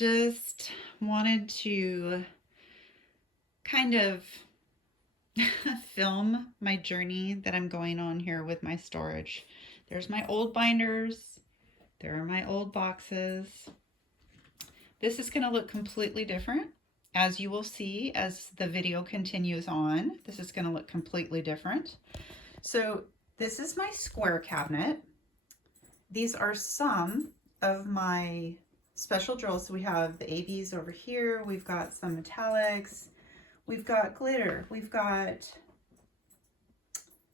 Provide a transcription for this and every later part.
just wanted to kind of film my journey that I'm going on here with my storage. There's my old binders. There are my old boxes. This is going to look completely different. As you will see as the video continues on, this is going to look completely different. So this is my square cabinet. These are some of my special drills. So we have the ABs over here. We've got some metallics. We've got glitter. We've got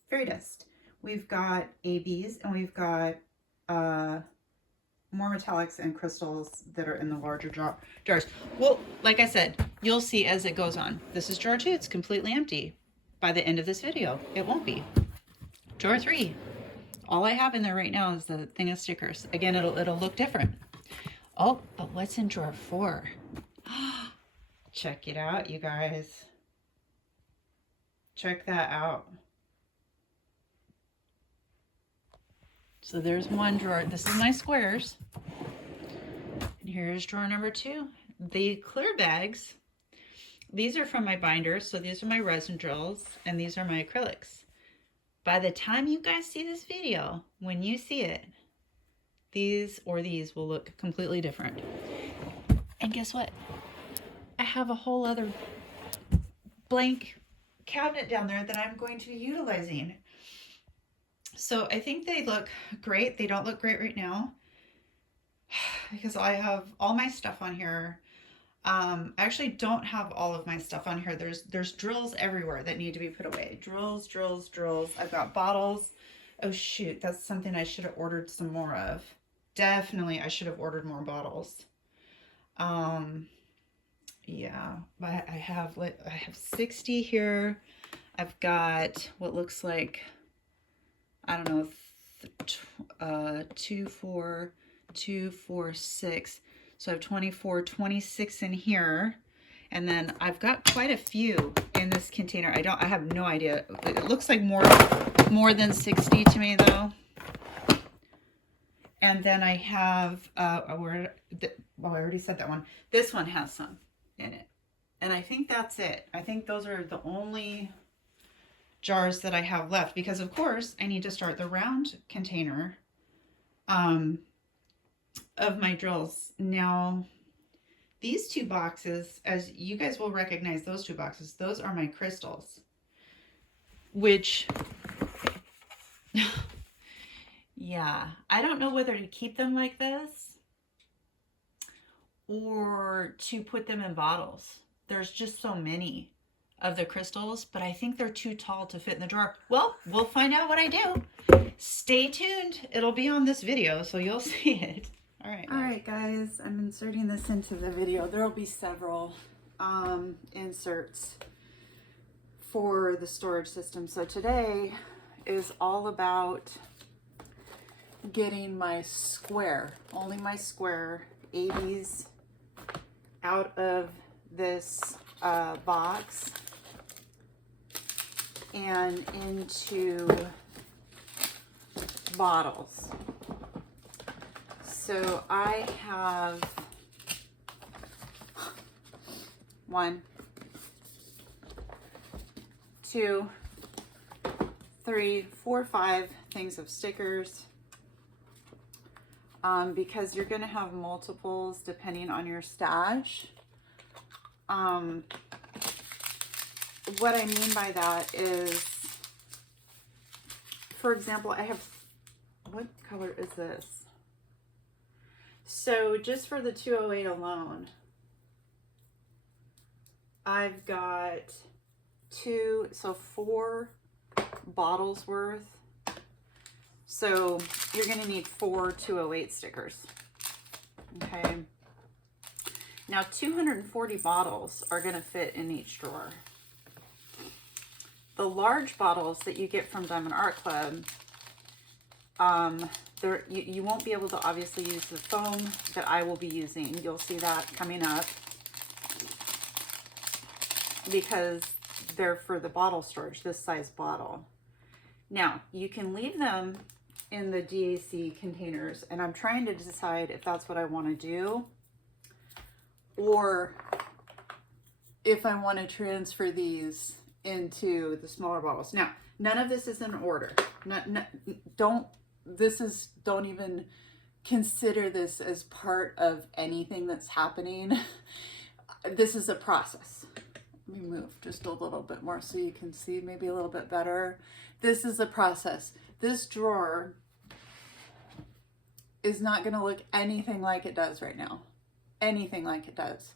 fairy dust. We've got ABs, and we've got more metallics and crystals that are in the larger jars. Well, like I said, you'll see as it goes on. This is drawer 2. It's completely empty. By the end of this video, it won't be. Drawer 3. All I have in there right now is the thing of stickers. Again, it'll look different. Oh, but what's in drawer 4? Check it out, you guys. Check that out. So there's one drawer. This is my squares. And here's drawer number 2. The clear bags. These are from my binders. So these are my resin drills, and these are my acrylics. By the time you guys see this video, when you see it, these will look completely different. And guess what? I have a whole other blank cabinet down there that I'm going to be utilizing. So I think they look great. They don't look great right now because I have all my stuff on here. I actually don't have all of my stuff on here. There's drills everywhere that need to be put away. Drills. I've got bottles. Oh shoot, that's something I should have ordered some more of. Definitely, I should have ordered more bottles. Yeah, but I have 60 here. I've got what looks like, I don't know, 2, 4, 2, 4, 6. So I have 24, 26 in here. And then I've got quite a few in this container. I have no idea. It looks like more than 60 to me though. And then I have, well, I already said that one. This one has some in it. And I think that's it. I think those are the only jars that I have left, because of course I need to start the round container of my drills. Now, these 2 boxes, as you guys will recognize those 2 boxes, those are my crystals, which, yeah, I don't know whether to keep them like this or to put them in bottles. There's just so many of the crystals, but I think they're too tall to fit in the drawer. Well, we'll find out what I do. Stay tuned. It'll be on this video, so you'll see it. All right, guys, I'm inserting this into the video. There'll be several inserts for the storage system. So today is all about getting my square, only my square 80s out of this box and into bottles. So I have 1, 2, 3, 4, 5 things of stickers, because you're going to have multiples depending on your stash. What I mean by that is, for example, I have, what color is this? So just for the 208 alone, I've got 4 bottles worth. So you're going to need 4 208 stickers. Okay. Now 240 bottles are going to fit in each drawer. The large bottles that you get from Diamond Art Club, you won't be able to obviously use the foam that I will be using. You'll see that coming up because they're for the bottle storage, this size bottle. Now, you can leave them in the DAC containers, and I'm trying to decide if that's what I want to do. or if I want to transfer these into the smaller bottles. Now, none of this is in order. Don't even consider this as part of anything that's happening. This is a process. Let me move just a little bit more so you can see maybe a little bit better. This is a process. This drawer is not going to look anything like it does right now. Anything like it does.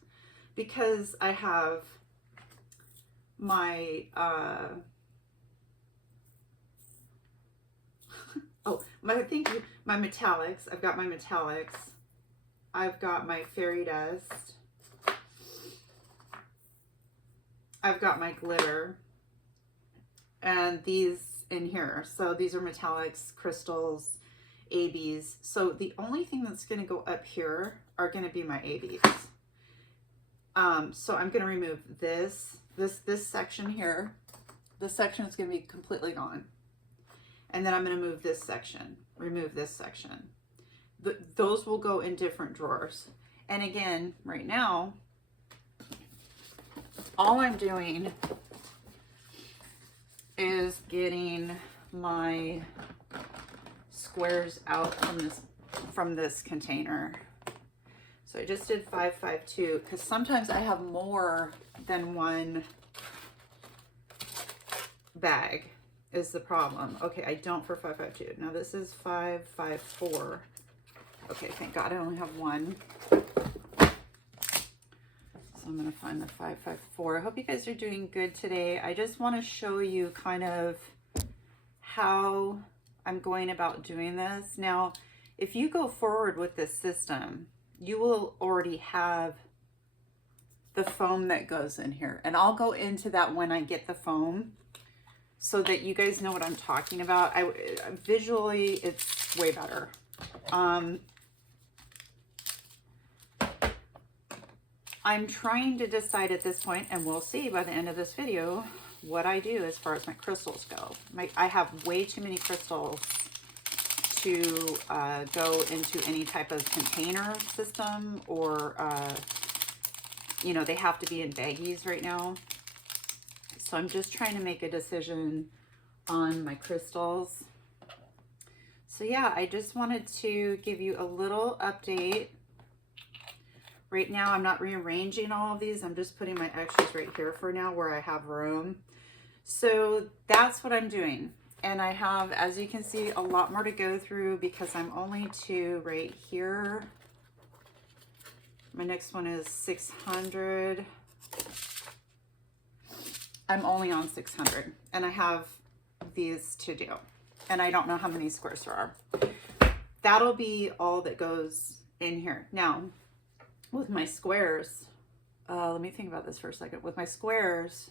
Because I have my, my metallics. I've got my metallics. I've got my fairy dust. I've got my glitter. And these in here. So these are metallics, crystals, ABs. So the only thing that's going to go up here are going to be my ABs. So I'm going to remove this section here. This section is going to be completely gone. And then I'm going to move this section, remove this section. Those will go in different drawers. And again, right now, all I'm doing is getting my squares out from this container. So I just did 552 because sometimes I have more than one bag is the problem. Okay, I don't for 552. Now this is 554. Okay, thank God I only have one. So I'm gonna find the 554. I hope you guys are doing good today. I just want to show you kind of how I'm going about doing this. Now, if you go forward with this system, you will already have the foam that goes in here. And I'll go into that when I get the foam so that you guys know what I'm talking about. Visually, it's way better. I'm trying to decide at this point, and we'll see by the end of this video, what I do as far as my crystals go. I have way too many crystals to go into any type of container system, or you know, they have to be in baggies right now. So I'm just trying to make a decision on my crystals. So yeah, I just wanted to give you a little update. Right now I'm not rearranging all of these. I'm just putting my extras right here for now where I have room. So that's what I'm doing. And I have, as you can see, a lot more to go through because I'm only to right here. My next one is 600. I'm only on 600 and I have these to do. And I don't know how many squares there are. That'll be all that goes in here. Now, with my squares, let me think about this for a second. With my squares,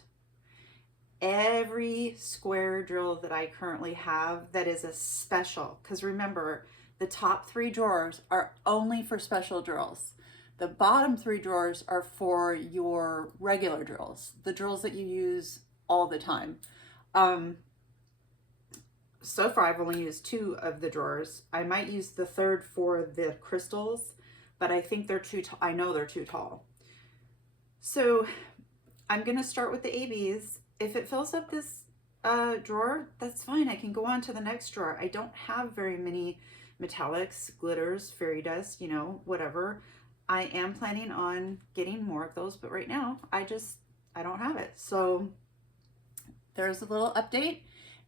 every square drill that I currently have that is a special, because remember, the top 3 drawers are only for special drills. The bottom 3 drawers are for your regular drills, the drills that you use all the time. So far, I've only used 2 of the drawers. I might use the 3rd for the crystals, but I think they're too tall. I know they're too tall. So I'm going to start with the ABs. If it fills up this drawer, that's fine. I can go on to the next drawer. I don't have very many metallics, glitters, fairy dust, you know, whatever. I am planning on getting more of those, but right now I don't have it. So there's a little update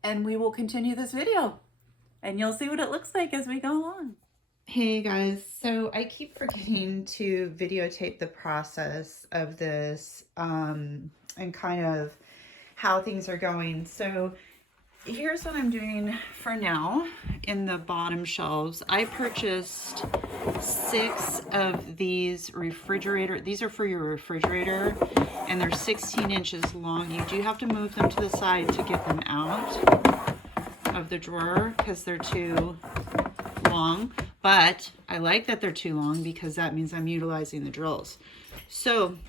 and we will continue this video and you'll see what it looks like as we go along. Hey guys, so I keep forgetting to videotape the process of this and kind of how things are going. So here's what I'm doing for now in the bottom shelves. I purchased 6 of these refrigerator. These are for your refrigerator and they're 16 inches long. You do have to move them to the side to get them out of the drawer because they're too long. But I like that they're too long because that means I'm utilizing the drills. So,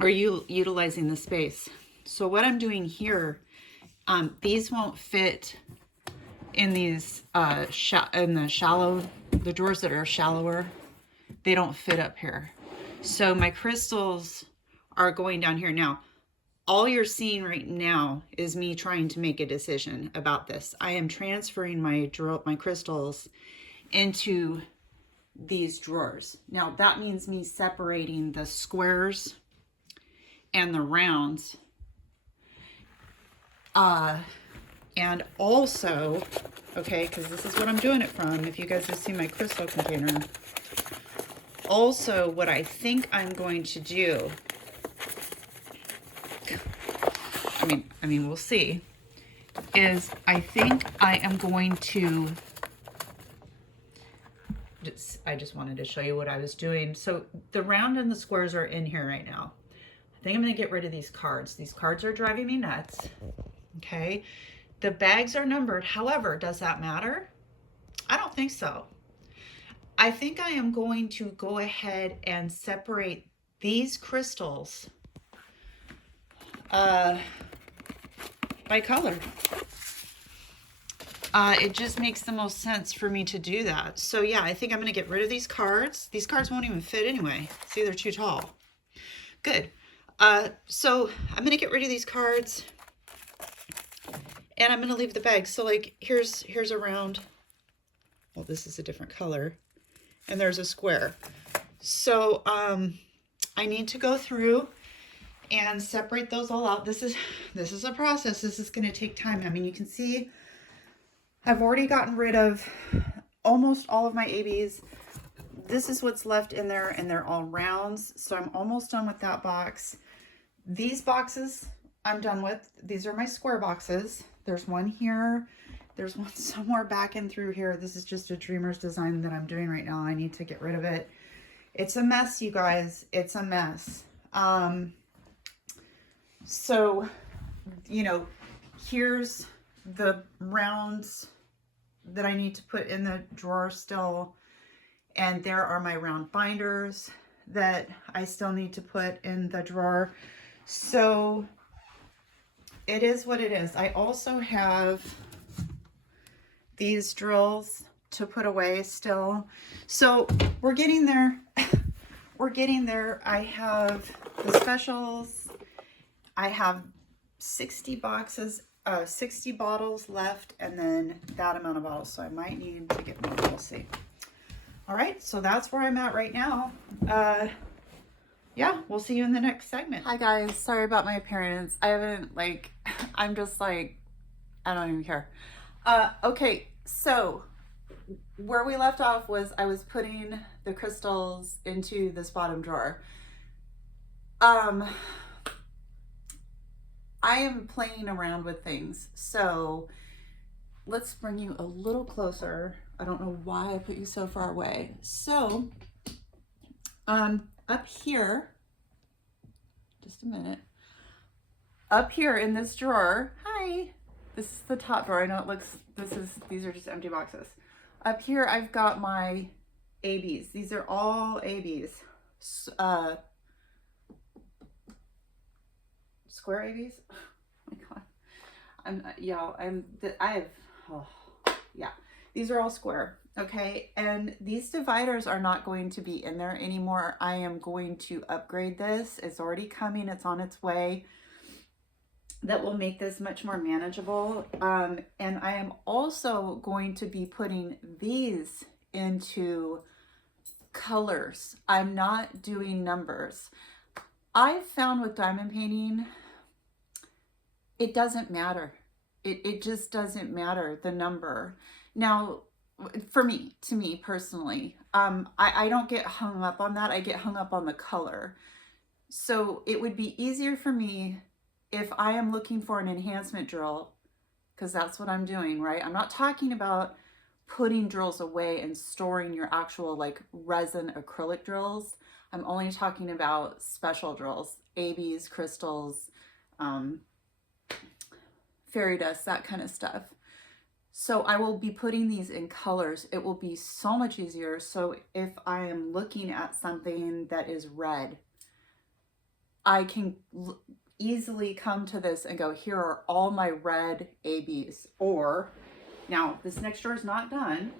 or utilizing the space. So what I'm doing here, these won't fit in these the drawers that are shallower. They don't fit up here. So my crystals are going down here. Now, all you're seeing right now is me trying to make a decision about this. I am transferring my crystals into these drawers. Now that means me separating the squares and the rounds. And also, okay, because this is what I'm doing it from, if you guys have seen my crystal container. Also, what I think I'm going to do, I mean, we'll see, is I think I am going to, I just wanted to show you what I was doing. So the round and the squares are in here right now. I think I'm going to get rid of these cards. These cards are driving me nuts. Okay. The bags are numbered. However, does that matter? I don't think so. I think I am going to go ahead and separate these crystals by color. It just makes the most sense for me to do that. So yeah, I think I'm going to get rid of these cards. These cards won't even fit anyway. See, they're too tall. Good. So I'm going to get rid of these cards. And I'm going to leave the bag. So like, here's a round. Well, this is a different color. And there's a square. So I need to go through and separate those all out. This is a process. This is going to take time. I mean, you can see I've already gotten rid of almost all of my ABs. This is what's left in there, and they're all rounds. So I'm almost done with that box. These boxes I'm done with. These are my square boxes. There's one here. There's one somewhere back in through here. This is just a dreamer's design that I'm doing right now. I need to get rid of it. It's a mess, you guys. It's a mess. So, you know, here's the rounds that I need to put in the drawer still. And there are my round binders that I still need to put in the drawer. So it is what it is. I also have these drills to put away still. So we're getting there. We're getting there. I have the specials. I have 60 boxes, 60 bottles left, and then that amount of bottles. So I might need to get more. We'll see. All right, so that's where I'm at right now. Yeah, we'll see you in the next segment. Hi guys, sorry about my appearance. I haven't I'm just I don't even care. Okay, so where we left off was I was putting the crystals into this bottom drawer. I am playing around with things, so let's bring you a little closer. I don't know why I put you so far away. So, up here, just a minute, up here in this drawer, hi, this is the top drawer. I know it looks, these are just empty boxes. Up here, I've got my ABs. These are all ABs. Square ABs? Oh my God. Yeah, these are all square. Okay, and these dividers are not going to be in there anymore. I am going to upgrade this. It's already coming. It's on its way. That will make this much more manageable. And I am also going to be putting these into colors. I'm not doing numbers. I've found with diamond painting, it doesn't matter. It just doesn't matter, the number. Now, to me personally, I don't get hung up on that. I get hung up on the color. So it would be easier for me if I am looking for an enhancement drill, because that's what I'm doing, right? I'm not talking about putting drills away and storing your actual resin acrylic drills. I'm only talking about special drills, ABs, crystals, fairy dust, that kind of stuff. So I will be putting these in colors. It will be so much easier. So if I am looking at something that is red, I can easily come to this and go, here are all my red ABs. Or, now this next drawer is not done.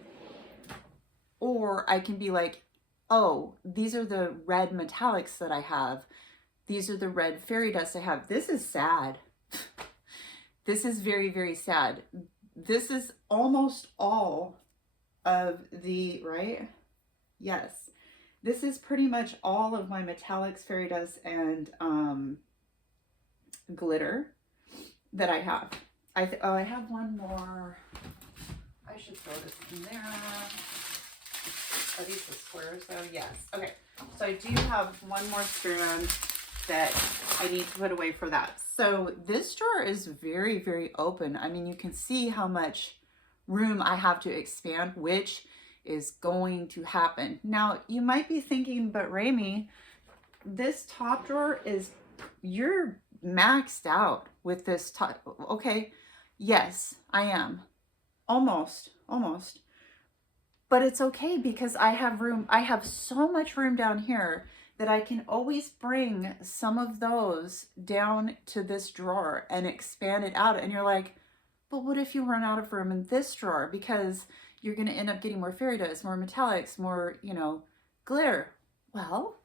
Or I can be like, oh, these are the red metallics that I have. These are the red fairy dust I have. This is sad. This is very, very sad. This is almost all of the, right? Yes. This is pretty much all of my metallics, fairy dust, and glitter that I have. I have one more. I should throw this in there. Are these the squares though? Yes. Okay. So I do have one more strand that I need to put away for that. So this drawer is very, very open. I mean, you can see how much room I have to expand, which is going to happen. Now, you might be thinking, but Rami, this top drawer is, you're maxed out with this top. Okay. Yes, I am. Almost. But it's okay because I have room. I have so much room down here that I can always bring some of those down to this drawer and expand it out. And you're like, but what if you run out of room in this drawer? Because you're going to end up getting more fairy dust, more metallics, more, you know, glitter. Well,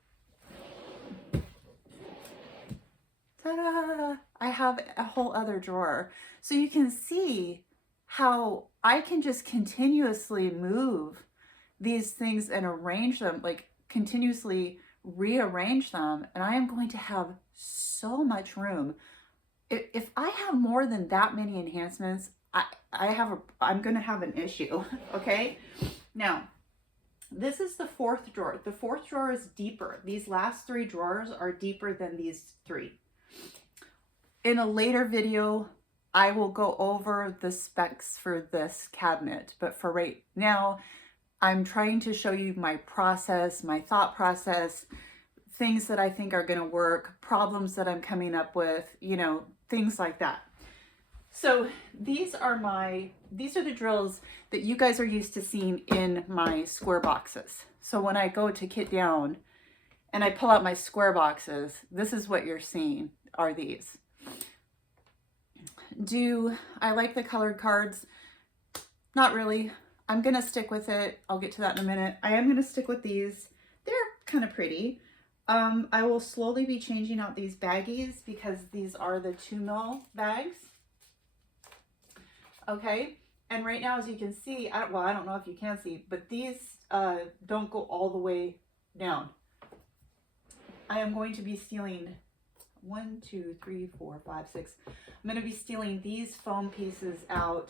ta-da! I have a whole other drawer. So you can see how I can just continuously move these things and arrange them, like continuously rearrange them, and I am going to have so much room. If I have more than that many enhancements, I'm going to have an issue. Okay. Now, this is the fourth drawer. The fourth drawer is deeper. These last three drawers are deeper than these three. In a later video, I will go over the specs for this cabinet, but for right now, I'm trying to show you my process, my thought process, things that I think are going to work, problems that I'm coming up with, you know, things like that. So these are the drills that you guys are used to seeing in my square boxes. So when I go to kit down and I pull out my square boxes, this is what you're seeing are these. Do I like the colored cards? Not really. I'm going to stick with it. I'll get to that in a minute. I am going to stick with these. They're kind of pretty. I will slowly be changing out these baggies because these are the 2mm bags. Okay. And right now, as you can see, well, I don't know if you can see, but these don't go all the way down. I am going to be stealing 1, 2, 3, 4, 5, 6. I'm going to be stealing these foam pieces out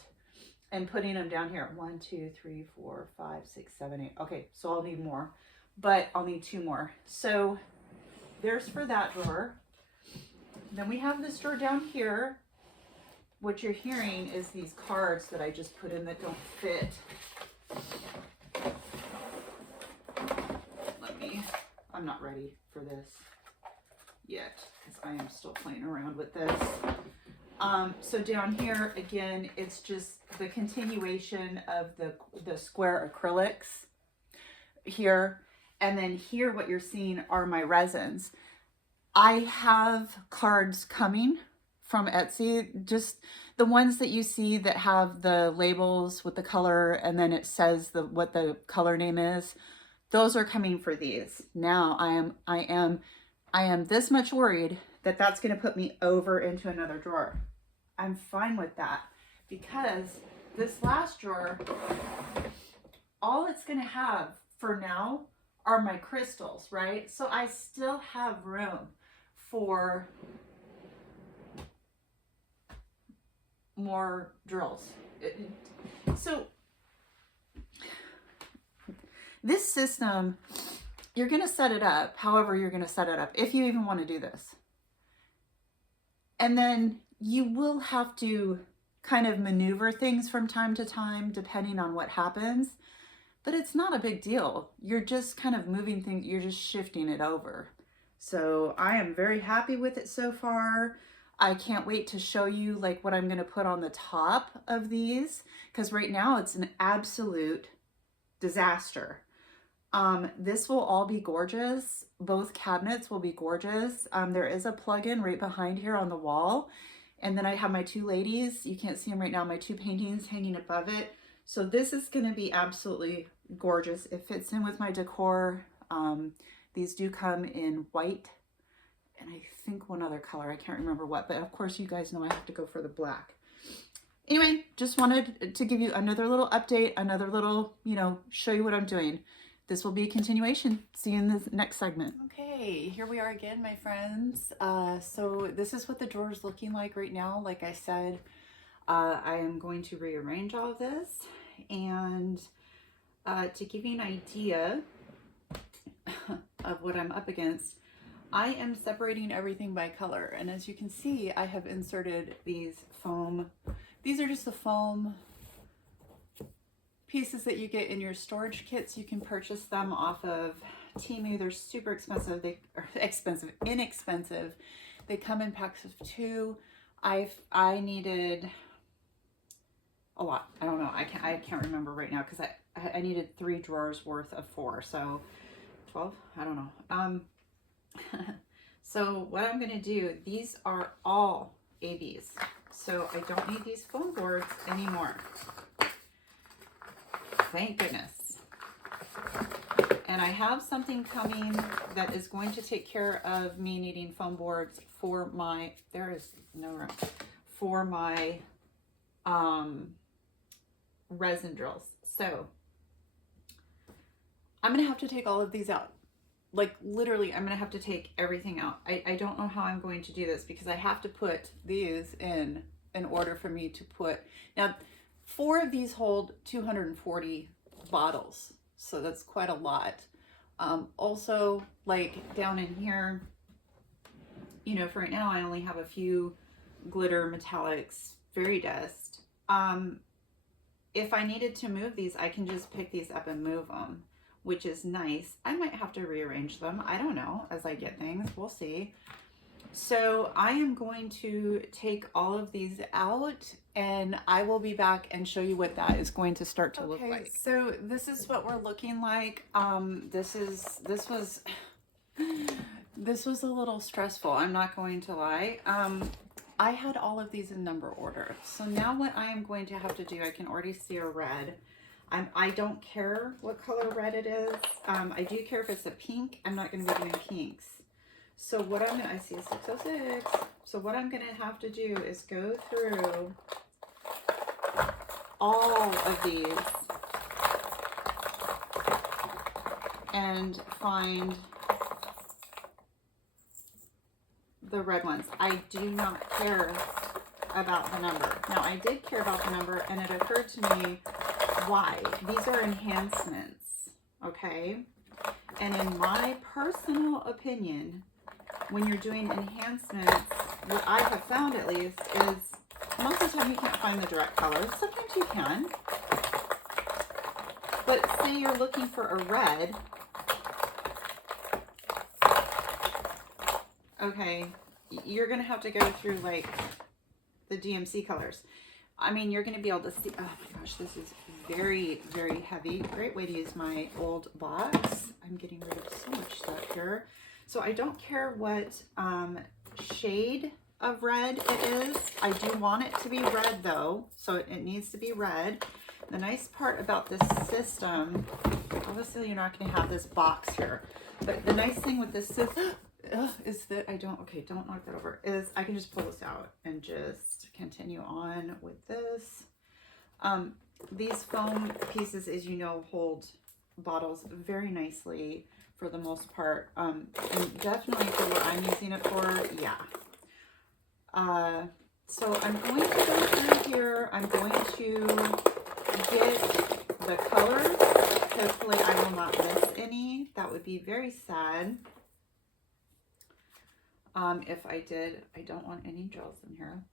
and putting them down here. 1, 2, 3, 4, 5, 6, 7, 8. Okay, so I'll need more, but I'll need 2 more. So there's for that drawer. Then we have this drawer down here. What you're hearing is these cards that I just put in that don't fit. I'm not ready for this yet because I am still playing around with this. So down here, again, it's just the continuation of the square acrylics here. And then here, what you're seeing are my resins. I have cards coming from Etsy, just the ones that you see that have the labels with the color and then it says what the color name is. Those are coming for these. Now I am this much worried that that's going to put me over into another drawer. I'm fine with that because this last drawer, all it's going to have for now are my crystals, right? So I still have room for more drills. So this system, you're going to set it up however you're going to set it up, if you even want to do this. And then you will have to kind of maneuver things from time to time, depending on what happens. But it's not a big deal. You're just kind of moving things, you're just shifting it over. So I am very happy with it so far. I can't wait to show you like what I'm going to put on the top of these, because right now it's an absolute disaster. This will all be gorgeous. Both cabinets will be gorgeous. There is a plug-in right behind here on the wall. And then I have my 2 ladies. You can't see them right now. My 2 paintings hanging above it. So this is going to be absolutely gorgeous. It fits in with my decor. These do come in white and I think one other color. I can't remember what, but of course you guys know I have to go for the black. Anyway, just wanted to give you another little update, another little, you know, show you what I'm doing. This will be a continuation. See you in the next segment. Okay, here we are again, my friends. So this is what the drawer is looking like right now. Like I said, I am going to rearrange all of this, and to give you an idea of what I'm up against, I am separating everything by color. And as you can see, I have inserted these foam. These are just the foam pieces that you get in your storage kits. You can purchase them off of Temu. They're super expensive. They are inexpensive. They come in packs of 2. I needed a lot. I don't know. I can't remember right now because I needed 3 drawers worth of 4. So 12. I don't know. So what I'm going to do, these are all ABs. So I don't need these foam boards anymore. Thank goodness. And I have something coming that is going to take care of me needing foam boards for my, there is no room, for my resin drills. So I'm going to have to take all of these out. Like literally, I'm going to have to take everything out. I don't know how I'm going to do this because I have to put these in order for me to put, now 4 of these hold 240 bottles. So that's quite a lot. Also, like down in here, you know, for right now, I only have a few glitter metallics, fairy dust. If I needed to move these, I can just pick these up and move them, which is nice. I might have to rearrange them. I don't know, as I get things, we'll see. So I am going to take all of these out and I will be back and show you what that is going to start to look like. So this is what we're looking like. This was a little stressful, I'm not going to lie. I had all of these in number order. So now what I am going to have to do, I can already see a red. I don't care what color red it is. I do care if it's a pink. I'm not going to be doing pinks. So what I'm going to, I see a 606. So what I'm going to have to do is go through all of these and find the red ones. I do not care about the number. Now I did care about the number and it occurred to me why. These are enhancements, okay? And in my personal opinion, when you're doing enhancements, what I have found at least is most of the time you can't find the direct colors. Sometimes you can. But say you're looking for a red. Okay, you're going to have to go through like the DMC colors. I mean, you're going to be able to see, oh my gosh, this is very, very heavy. Great way to use my old box. I'm getting rid of so much stuff here. So I don't care what shade of red it is. I do want it to be red though, so it needs to be red. The nice part about this system, obviously you're not going to have this box here, but the nice thing with this system is that I don't, okay, don't knock that over, is I can just pull this out and just continue on with this. These foam pieces, as you know, hold bottles very nicely for the most part, and definitely for what I'm using it for, yeah. So I'm going to go through here. I'm going to get the colors. Hopefully I will not miss any. That would be very sad. If I did, I don't want any gels in here.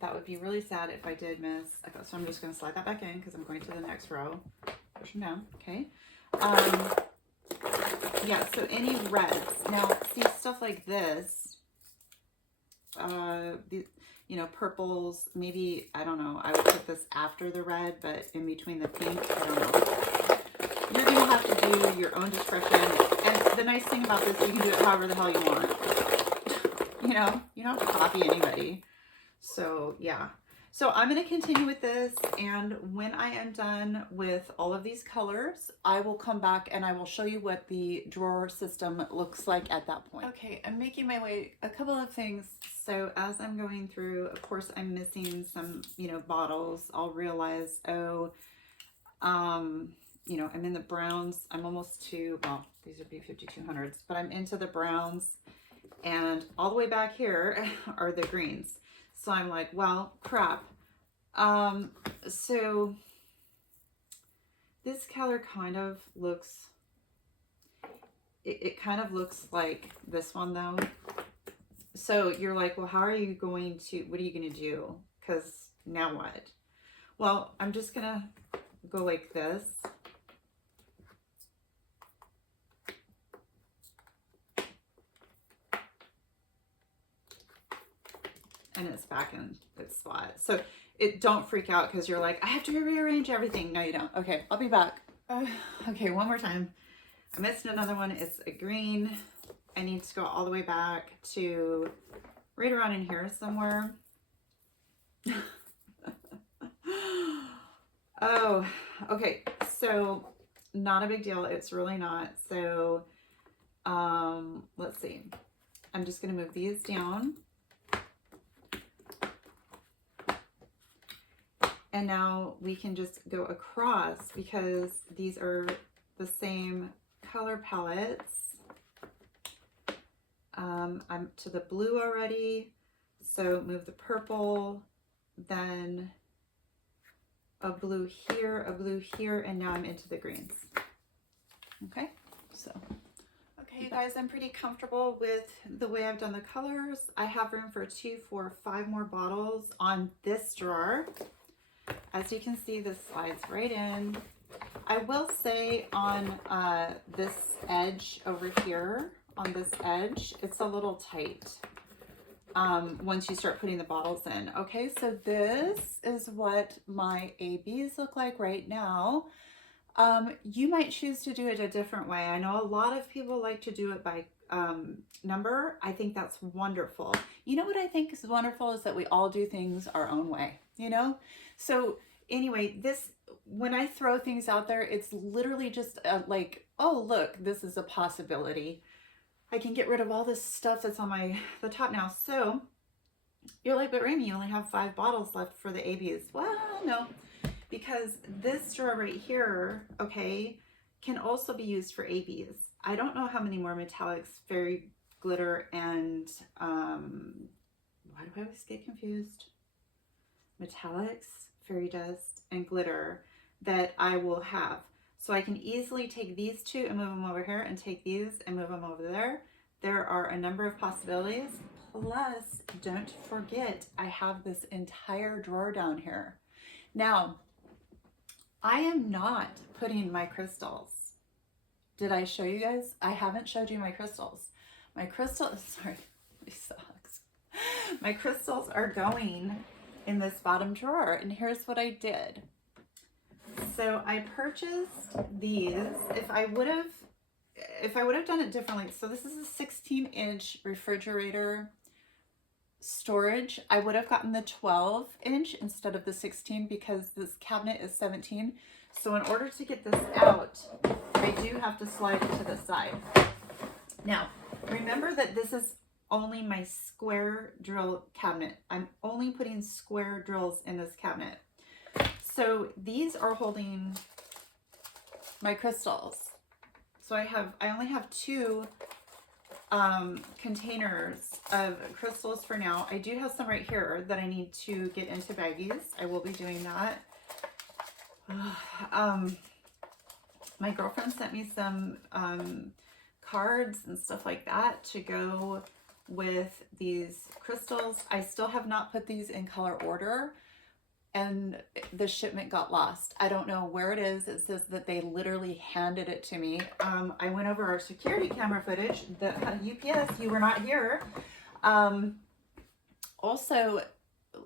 That would be really sad if I did miss. Okay, so I'm just going to slide that back in because I'm going to the next row. Push them down. Okay. Yeah, so any reds. Now, see, stuff like this, you know, purples, maybe, I don't know, I would put this after the red, but in between the pink, I don't know. You're going to have to do your own discretion. And the nice thing about this, you can do it however the hell you want. You know, you don't have to copy anybody. So, yeah. So I'm going to continue with this, and when I am done with all of these colors, I will come back and I will show you what the drawer system looks like at that point. Okay, I'm making my way a couple of things. So as I'm going through, of course, I'm missing some, you know, bottles. I'll realize, oh, you know, I'm in the browns. I'm almost to, well, these are B5200s, but I'm into the browns, and all the way back here are the greens. So I'm like, well, crap. So this color kind of looks, it kind of looks like this one though. So you're like, well, how are you going to, what are you going to do? Because now what? Well, I'm just going to go like this. And it's back in its spot. So don't freak out because you're like, I have to rearrange everything. No, you don't. Okay, I'll be back. Okay, one more time. I missed another one. It's a green. I need to go all the way back to right around in here somewhere. Oh, okay. So not a big deal. It's really not. So let's see. I'm just going to move these down. And now we can just go across because these are the same color palettes. I'm to the blue already, so move the purple, then a blue here, and now I'm into the greens. Okay, so. Okay, you guys, I'm pretty comfortable with the way I've done the colors. I have room for 2, 4, 5 more bottles on this drawer. As you can see, this slides right in. I will say on this edge over here, on this edge, it's a little tight once you start putting the bottles in. Okay, so this is what my ABs look like right now. You might choose to do it a different way. I know a lot of people like to do it by number. I think that's wonderful. You know what I think is wonderful is that we all do things our own way, you know? So anyway, this, when I throw things out there, it's literally just like, oh, look, this is a possibility. I can get rid of all this stuff that's on the top now. So you're like, but Rami, you only have 5 bottles left for the ABs. Well, no, because this drawer right here, okay, can also be used for ABs. I don't know how many more metallics, fairy glitter, and why do I always get confused? Metallics, fairy dust, and glitter that I will have. So I can easily take these 2 and move them over here, and take these and move them over there. There are a number of possibilities. Plus, don't forget, I have this entire drawer down here. Now, I am not putting my crystals. Did I show you guys? I haven't showed you my crystals. My crystals, sorry, these socks. My crystals are going in this bottom drawer, and here's what I did. So I purchased these. If I would have done it differently, so this is a 16-inch refrigerator storage. I would have gotten the 12-inch instead of the 16 because this cabinet is 17. So in order to get this out, I do have to slide it to the side. Now, remember that this is only my square drill cabinet. I'm only putting square drills in this cabinet. So these are holding my crystals. So I only have 2 containers of crystals for now. I do have some right here that I need to get into baggies. I will be doing that. My girlfriend sent me some cards and stuff like that to go with these crystals. I still have not put these in color order, and the shipment got lost. I don't know where it is. It says that they literally handed it to me. I went over our security camera footage. The UPS, you were not here. Also,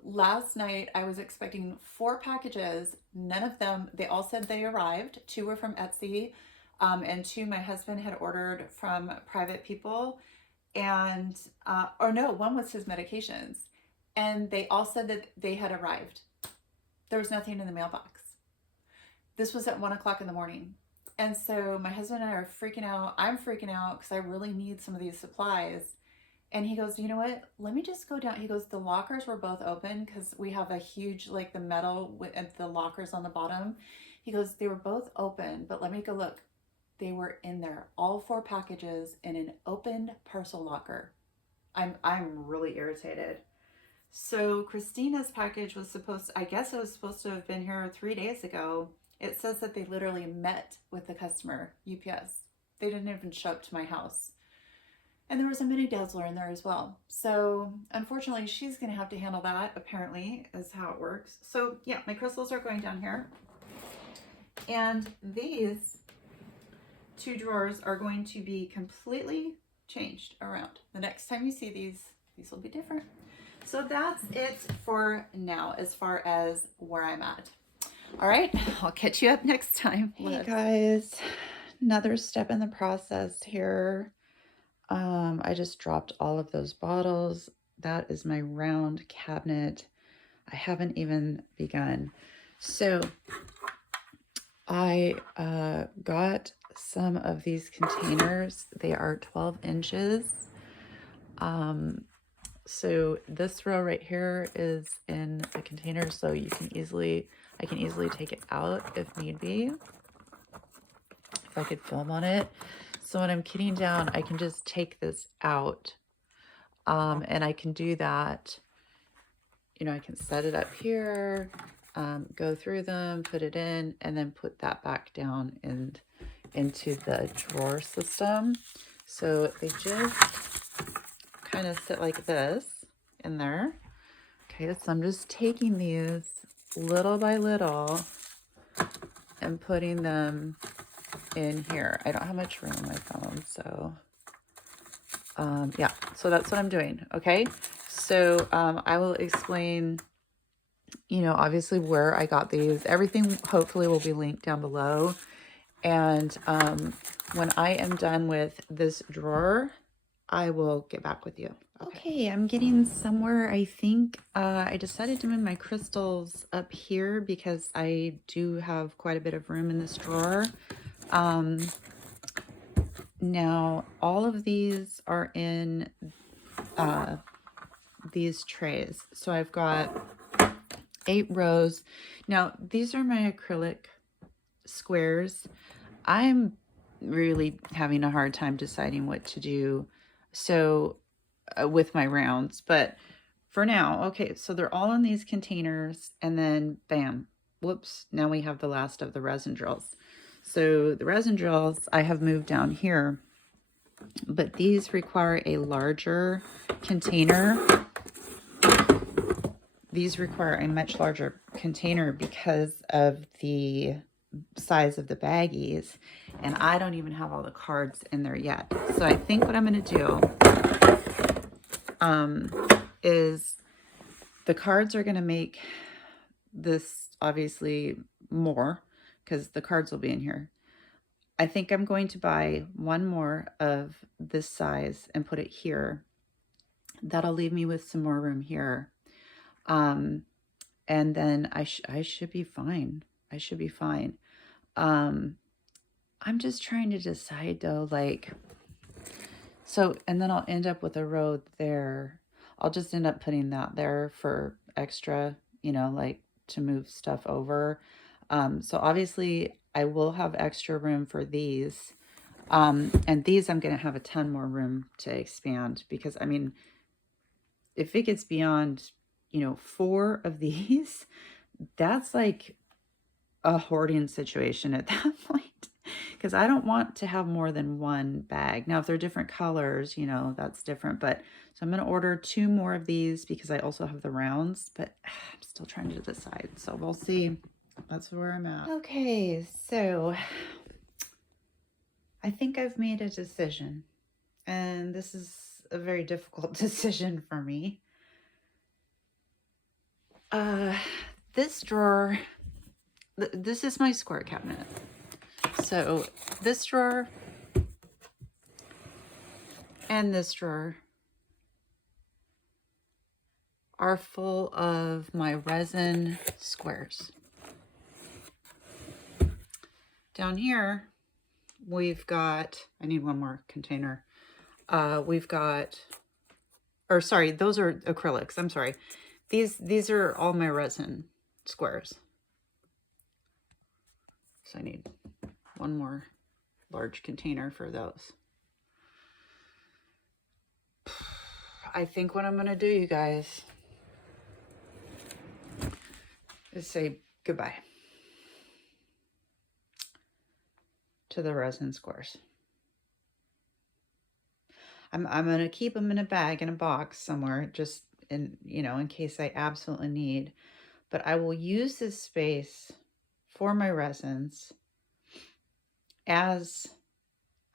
last night I was expecting 4 packages. None of them, they all said they arrived. 2 were from Etsy, and 2 my husband had ordered from private people. And, or no, one was his medications. and they all said that they had arrived. There was nothing in the mailbox. This was at 1 o'clock in the morning. And so my husband and I are freaking out. I'm freaking out because I really need some of these supplies. And he goes, you know what? Let me just go down. He goes, the lockers were both open because we have a huge, like the metal with the lockers on the bottom. He goes, they were both open, but let me go look. They were in there, all 4 packages in an open parcel locker. I'm really irritated. So Christina's package was supposed to, I guess it was supposed to have been here 3 days ago. It says that they literally met with the customer, UPS. They didn't even show up to my house. And there was a mini dazzler in there as well. So unfortunately, she's going to have to handle that, apparently, is how it works. So yeah, my crystals are going down here. And these 2 drawers are going to be completely changed around. The next time you see these will be different. So that's it for now as far as where I'm at. All right, I'll catch you up next time. Hey guys, another step in the process here. I just dropped all of those bottles. That is my round cabinet. I haven't even begun. So I got some of these containers. They are 12 inches. So this row right here is in a container, so I can easily take it out if need be, if I could film on it. So when I'm kitting down, I can just take this out, and I can do that. You know, I can set it up here, go through them, put it in, and then put that back down and into the drawer system. So they just kind of sit like this in there. Okay, so I'm just taking these little by little and putting them in here. I don't have much room on my phone, so yeah, so that's what I'm doing. Okay, so I will explain, you know, obviously where I got these. Everything hopefully will be linked down below. And when I am done with this drawer, I will get back with you. Okay, I'm getting somewhere, I think. I decided to move my crystals up here because I do have quite a bit of room in this drawer. Now, all of these are in these trays. So I've got 8 rows. Now, these are my acrylic squares. I'm really having a hard time deciding what to do. So with my rounds, but for now, okay, so they're all in these containers, and then bam, whoops, now we have the last of the resin drills. So the resin drills I have moved down here, but these require a larger container. These require a much larger container because of the size of the baggies, and I don't even have all the cards in there yet. So I think what I'm going to do is the cards are going to make this obviously more because the cards will be in here. I think I'm going to buy one more of this size and put it here. That'll leave me with some more room here. And then I should be fine. I should be fine. I'm just trying to decide though, like, so, and then I'll end up with a row there. I'll just end up putting that there for extra, you know, like to move stuff over. So obviously I will have extra room for these. And these I'm going to have a ton more room to expand because, I mean, if it gets beyond, you know, 4 of these, that's like a hoarding situation at that point. Because I don't want to have more than 1 bag. Now, if they're different colors, you know, that's different. But so I'm going to order 2 more of these because I also have the rounds. But I'm still trying to decide. So we'll see. That's where I'm at. Okay, so I think I've made a decision. And this is a very difficult decision for me. This drawer, this is my square cabinet. So this drawer and this drawer are full of my resin squares. Down here, we've got, I need one more container. We've got, or sorry, those are acrylics. I'm sorry. These are all my resin squares. So I need one more large container for those. I think what I'm going to do, you guys, is say goodbye to the resin squares. I'm going to keep them in a bag, in a box somewhere, just in, you know, in case I absolutely need. But I will use this space for my resins as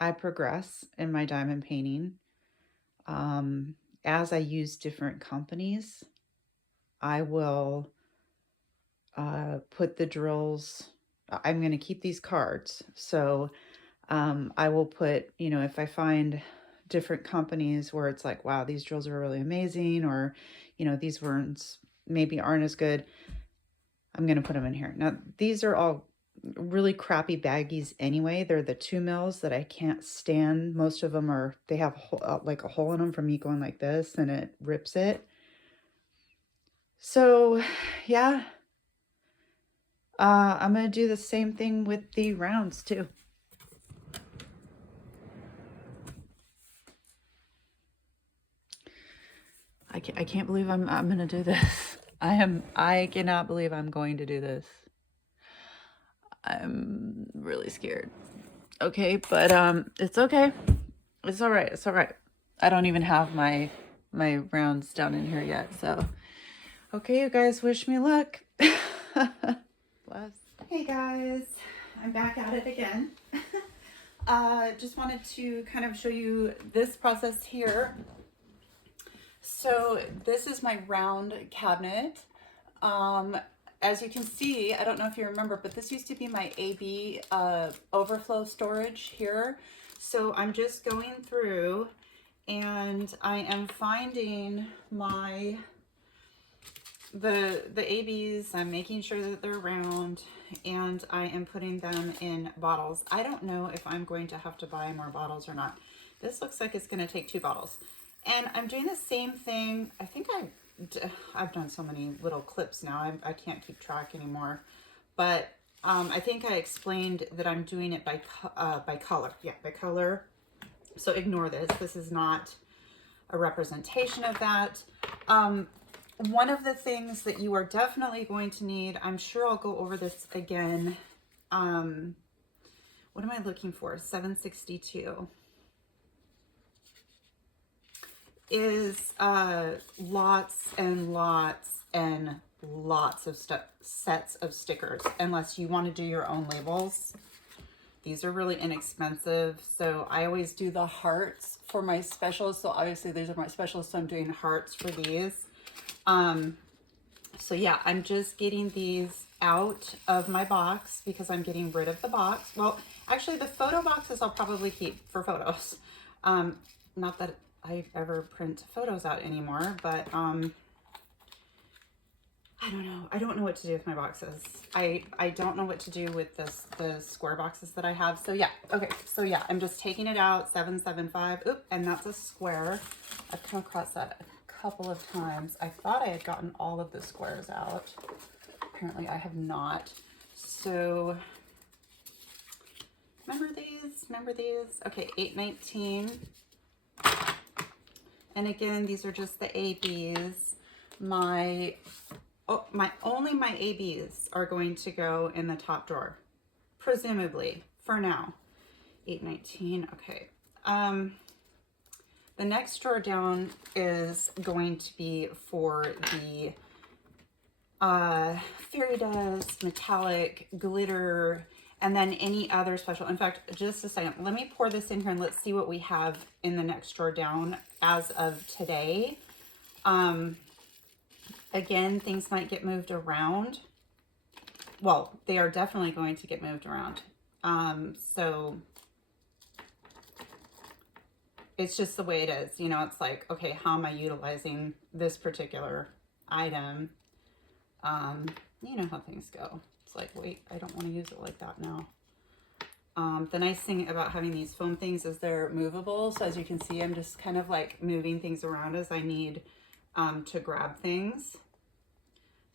I progress in my diamond painting. As I use different companies, I will put the drills. I'm going to keep these cards. So I will put, you know, if I find different companies where it's like, wow, these drills are really amazing, or, you know, these ones maybe aren't as good, I'm going to put them in here. Now, these are all really crappy baggies anyway. They're the 2 mils that I can't stand. Most of them are, they have like a hole in them from me going like this, and it rips it. So yeah, I'm going to do the same thing with the rounds too. I can't believe I'm going to do this. I cannot believe I'm going to do this. I'm really scared. Okay, but it's okay. It's all right. It's all right. I don't even have my rounds down in here yet. So, okay, you guys, wish me luck. Bless. Hey guys, I'm back at it again. Just wanted to kind of show you this process here. So this is my round cabinet. As you can see, I don't know if you remember, but this used to be my AB overflow storage here. So I'm just going through and I am finding my the ABs. I'm making sure that they're round, and I am putting them in bottles. I don't know if I'm going to have to buy more bottles or not. This looks like it's going to take 2 bottles. And I'm doing the same thing. I think I've done so many little clips now. I can't keep track anymore. But I think I explained that I'm doing it by color. Yeah, by color. So ignore this. This is not a representation of that. One of the things that you are definitely going to need, I'm sure I'll go over this again. What am I looking for? 762. Is lots and lots and lots of sets of stickers, unless you want to do your own labels. These are really inexpensive, so I always do the hearts for my specials. So obviously these are my specials, so I'm doing hearts for these. So yeah, I'm just getting these out of my box because I'm getting rid of the box. Well, actually the photo boxes I'll probably keep for photos. Not that I ever print photos out anymore, but I don't know. I don't know what to do with my boxes. I don't know what to do with the square boxes that I have. So yeah, okay. So yeah, I'm just taking it out, 775. Oop, and that's a square. I've come across that a couple of times. I thought I had gotten all of the squares out. Apparently I have not. So remember these? Remember these? Okay, 819. And again, these are just the ABs. Only my ABs are going to go in the top drawer, presumably, for now. 819, okay. The next drawer down is going to be for the fairy dust, metallic, glitter, and then any other special. In fact, just a second, let me pour this in here and let's see what we have in the next drawer down as of today. Again, things might get moved around. Well, they are definitely going to get moved around. So it's just the way it is. You know, it's like, okay, how am I utilizing this particular item. You know how things go. It's like, wait, I don't want to use it like that now. The nice thing about having these foam things is they're movable. So as you can see, I'm just kind of like moving things around as I need to grab things.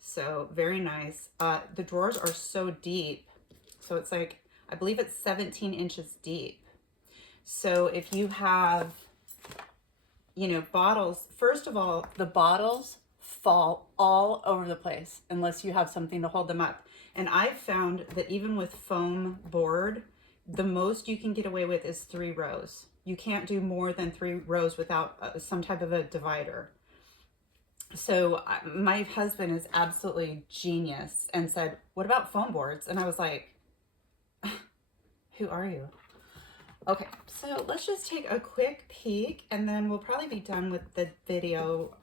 So very nice. The drawers are so deep. So it's like, I believe it's 17 inches deep. So if you have, you know, bottles, first of all, the bottles fall all over the place unless you have something to hold them up. And I've found that even with foam board, the most you can get away with is 3 rows. You can't do more than 3 rows without some type of a divider. So my husband is absolutely genius and said, what about foam boards? And I was like, who are you? Okay, so let's just take a quick peek and then we'll probably be done with the video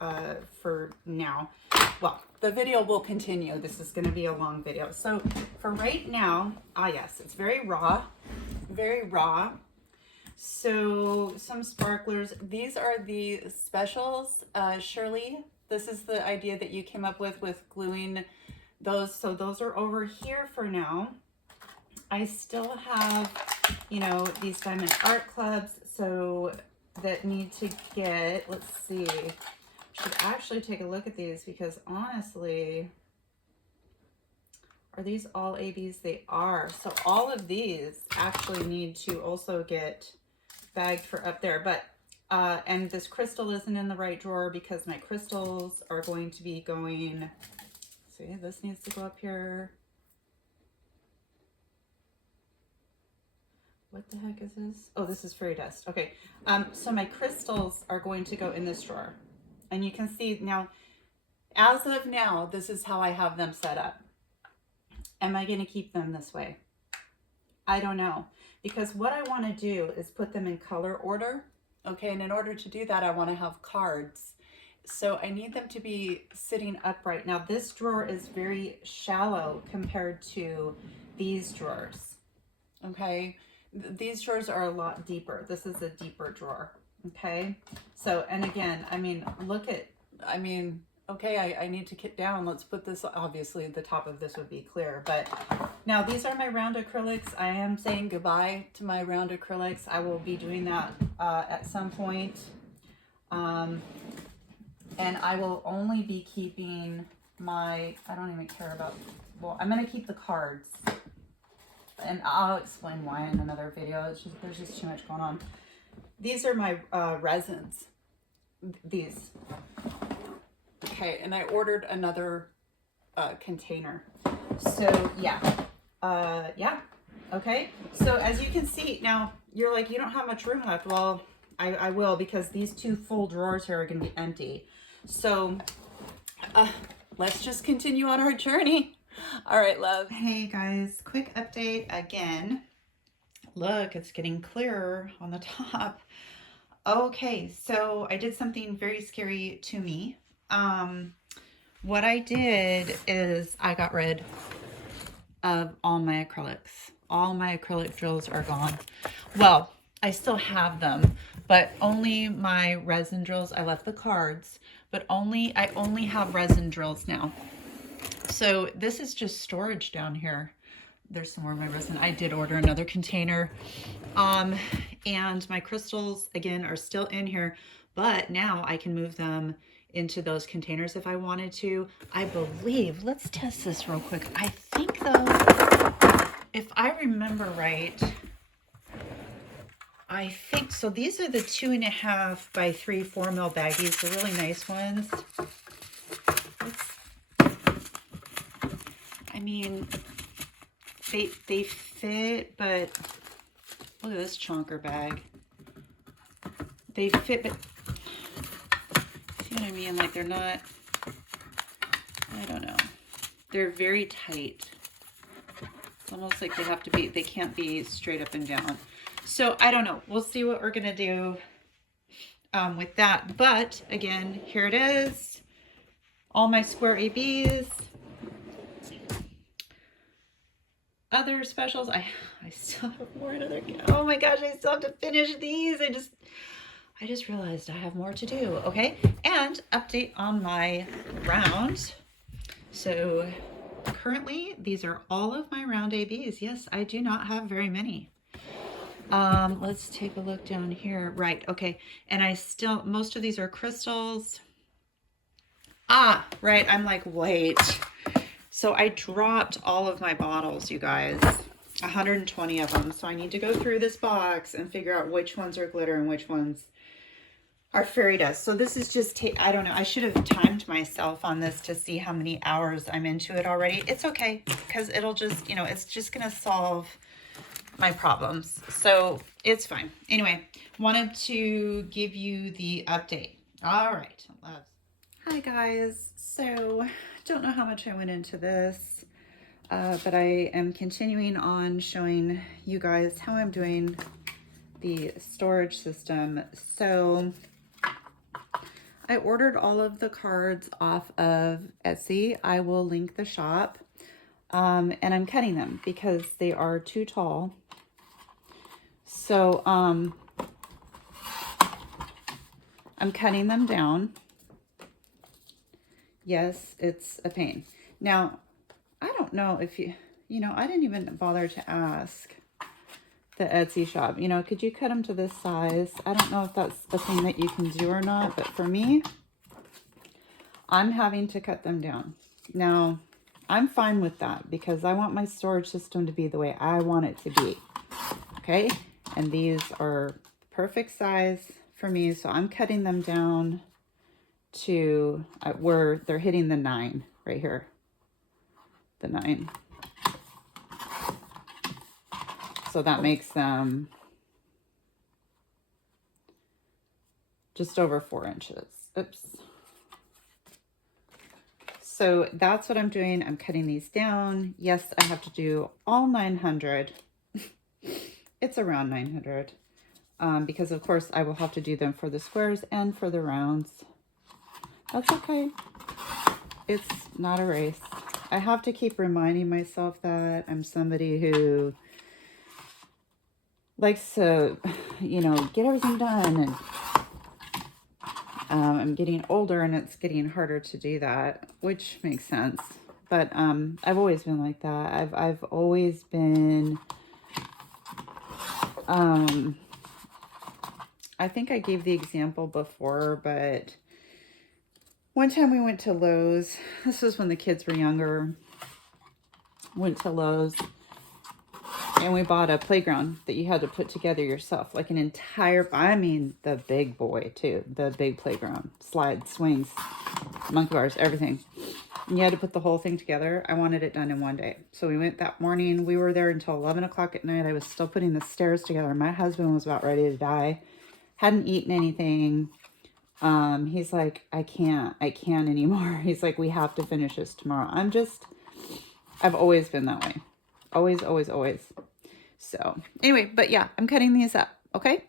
for now. Well, the video will continue. This is going to be a long video. So for right now, yes, it's very raw, very raw. So some sparklers. These are the specials. Shirley, this is the idea that you came up with gluing those. So those are over here for now. I still have, you know, these diamond art clubs, so that need to get, let's see, should actually take a look at these because honestly, are these all ABs? They are. So all of these actually need to also get bagged for up there. But, and this crystal isn't in the right drawer because my crystals are going to be going, see, this needs to go up here. What the heck is this? Oh, this is fairy dust. Okay. So my crystals are going to go in this drawer. And you can see now, as of now, this is how I have them set up. Am I going to keep them this way? I don't know. Because what I want to do is put them in color order. Okay. And in order to do that, I want to have cards. So I need them to be sitting upright. Now this drawer is very shallow compared to these drawers. Okay. These drawers are a lot deeper. This is a deeper drawer. Okay. So, and again, I mean, look at, I mean, okay, I need to get down. Let's put this, obviously the top of this would be clear, but now these are my round acrylics. I am saying goodbye to my round acrylics. I will be doing that at some point. And I will only be keeping my, I don't even care about, well, I'm going to keep the cards. And I'll explain why in another video. It's just, there's just too much going on. These are my resins. These. Okay, and I ordered another container. So yeah, yeah. Okay. So as you can see, now you're like, you don't have much room left. Well, I will, because these 2 full drawers here are going to be empty. So let's just continue on our journey. All right, love. Hey guys, quick update again. Look, it's getting clearer on the top. Okay, so I did something very scary to me. What I did is I got rid of all my acrylics. All my acrylic drills are gone. Well, I still have them, but only my resin drills. I left the cards, but I only have resin drills now. So this is just storage down here. There's some more of my resin. I did order another container. And my crystals, again, are still in here, but now I can move them into those containers if I wanted to. I believe, let's test this real quick. I think though, if I remember right, I think, so these are the 2.5 by 3 4mm baggies, the really nice ones. I mean, they fit, but look at this chonker bag. They fit, but see what I mean? Like they're not, I don't know. They're very tight. It's almost like they have to be, they can't be straight up and down. So I don't know. We'll see what we're going to do with that. But again, here it is. All my square ABs. Other specials. I still have more in other, oh my gosh, I still have to finish these. I just realized I have more to do. Okay, and update on my rounds. So currently these are all of my round ABs. Yes, I do not have very many. Let's take a look down here. Right, okay. And I still, most of these are crystals. Ah, right, I'm like, wait. So I dropped all of my bottles, you guys. 120 of them. So I need to go through this box and figure out which ones are glitter and which ones are fairy dust. So this is just, I don't know. I should have timed myself on this to see how many hours I'm into it already. It's okay, because it'll just, you know, it's just going to solve my problems. So it's fine. Anyway, wanted to give you the update. All right. Hi guys. So don't know how much I went into this, but I am continuing on showing you guys how I'm doing the storage system. So I ordered all of the cards off of Etsy. I will link the shop. And I'm cutting them because they are too tall. So I'm cutting them down. Yes, it's a pain. Now, I don't know if you know, I didn't even bother to ask the Etsy shop, you know, could you cut them to this size? I don't know if that's the thing that you can do or not, but for me, I'm having to cut them down. Now, I'm fine with that because I want my storage system to be the way I want it to be. Okay, and these are perfect size for me, so I'm cutting them down to where they're hitting the 9 right here. The 9. So that makes them just over 4 inches. Oops. So that's what I'm doing. I'm cutting these down. Yes, I have to do all 900. It's around 900. Because of course I will have to do them for the squares and for the rounds. That's okay. It's not a race. I have to keep reminding myself that I'm somebody who likes to, you know, get everything done, and I'm getting older and it's getting harder to do that, which makes sense. But I've always been like that. I've always been, I think I gave the example before, but one time we went to Lowe's. This was when the kids were younger. Went to Lowe's. And we bought a playground that you had to put together yourself. Like an entire, I mean, the big boy too. The big playground. Slides, swings, monkey bars, everything. And you had to put the whole thing together. I wanted it done in one day. So we went that morning. We were there until 11 o'clock at night. I was still putting the stairs together. My husband was about ready to die. Hadn't eaten anything. He's like, I can't anymore. He's like, we have to finish this tomorrow. I've always been that way. Always, always, always. So anyway, but yeah, I'm cutting these up. Okay.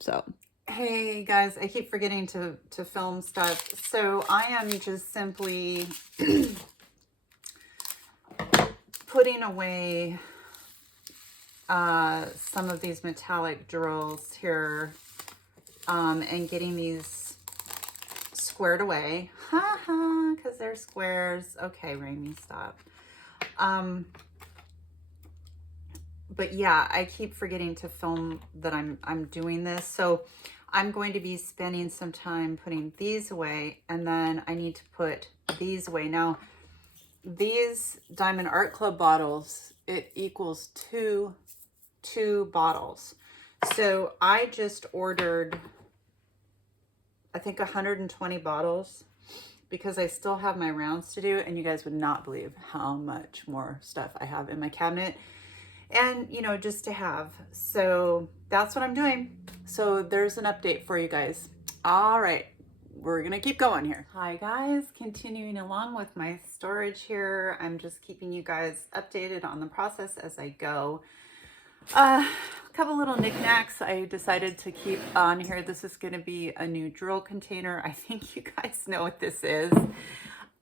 So, hey guys, I keep forgetting to film stuff. So I am just simply putting away some of these metallic drills here, and getting these squared away. Because they're squares. Okay, Raimi, stop. But yeah, I keep forgetting to film that I'm doing this. So I'm going to be spending some time putting these away, and then I need to put these away. Now, these Diamond Art Club bottles, it equals two bottles. So I just ordered, I think 120 bottles because I still have my rounds to do, and you guys would not believe how much more stuff I have in my cabinet. And, you know, just to have. So that's what I'm doing. So there's an update for you guys. All right, we're going to keep going here. Hi, guys. Continuing along with my storage here. I'm just keeping you guys updated on the process as I go. A couple little knickknacks I decided to keep on here. This is going to be a new drill container. I think you guys know what this is.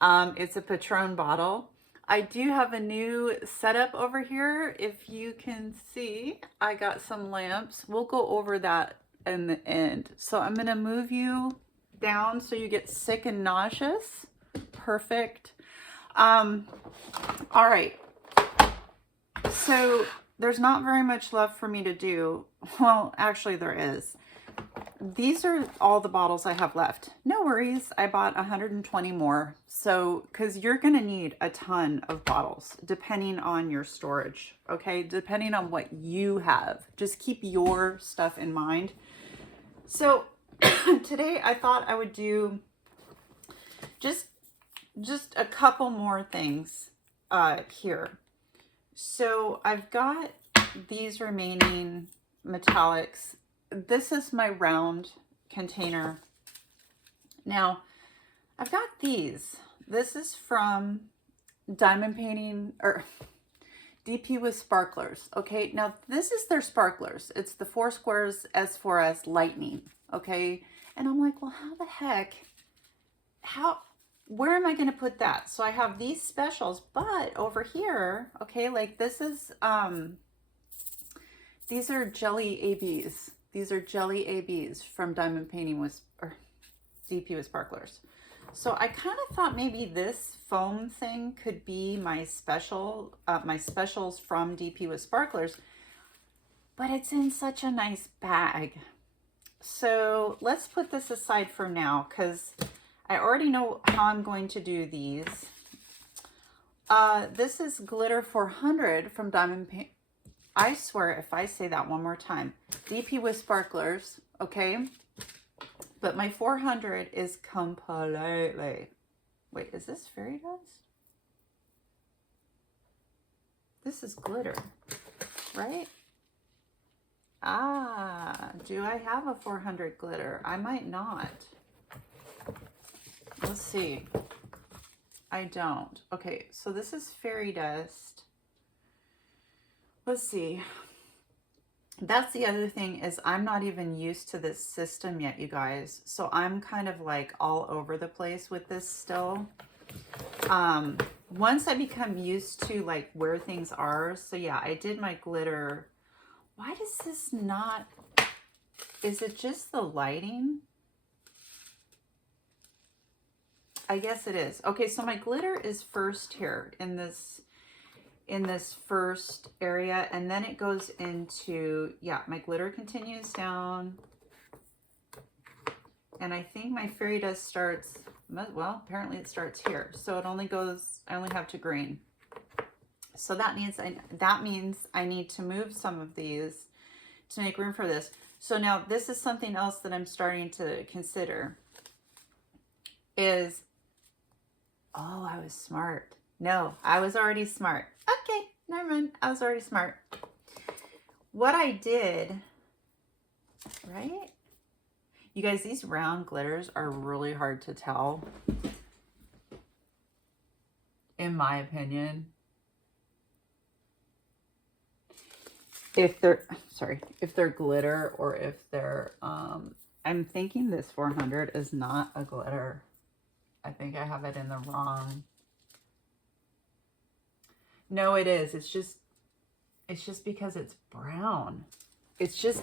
It's a Patron bottle. I do have a new setup over here. If you can see, I got some lamps. We'll go over that in the end. So I'm gonna move you down so you get sick and nauseous. Perfect. All right. So there's not very much left for me to do. Well, actually there is. These are all the bottles I have left. No worries. I bought 120 more. So, because you're going to need a ton of bottles depending on your storage. Okay. Depending on what you have. Just keep your stuff in mind. So today I thought I would do just a couple more things here. So I've got these remaining metallics. This is my round container. Now, I've got these. This is from Diamond Painting, or DP with Sparklers. Okay, now this is their sparklers. It's the 4 Squares S4S Lightning. Okay, and I'm like, well, how the heck? Where am I going to put that? So I have these specials, but over here, okay, like this is, these are jelly ABs. These are jelly ABs from Diamond Painting with, or DP with Sparklers. So I kind of thought maybe this foam thing could be my special, my specials from DP with Sparklers, but it's in such a nice bag. So let's put this aside for now, because I already know how I'm going to do these. This is Glitter 400 from Diamond Paint. I swear if I say that one more time, DP with Sparklers, okay? But my 400 is completely, wait, is this fairy dust? This is glitter, right? Ah, do I have a 400 glitter? I might not. Let's see. I don't. Okay, so this is fairy dust. Let's see. That's the other thing, is I'm not even used to this system yet, you guys. So I'm kind of like all over the place with this still. Once I become used to like where things are. So yeah, I did my glitter. Why does this not, is it just the lighting? I guess it is. Okay, so my glitter is first here in this first area, and then it goes into, yeah, my glitter continues down, and I think my fairy dust starts, well, apparently it starts here, so it only goes, I only have to green. So that means I need to move some of these to make room for this. So now this is something else that I'm starting to consider is, oh, I was smart. No, I was already smart. Okay, never mind. I was already smart. What I did, right? You guys, these round glitters are really hard to tell, in my opinion. If they're, sorry, if they're glitter or if they're, I'm thinking this 400 is not a glitter. I think I have it in the wrong. No, it is. It's just because it's brown. It's just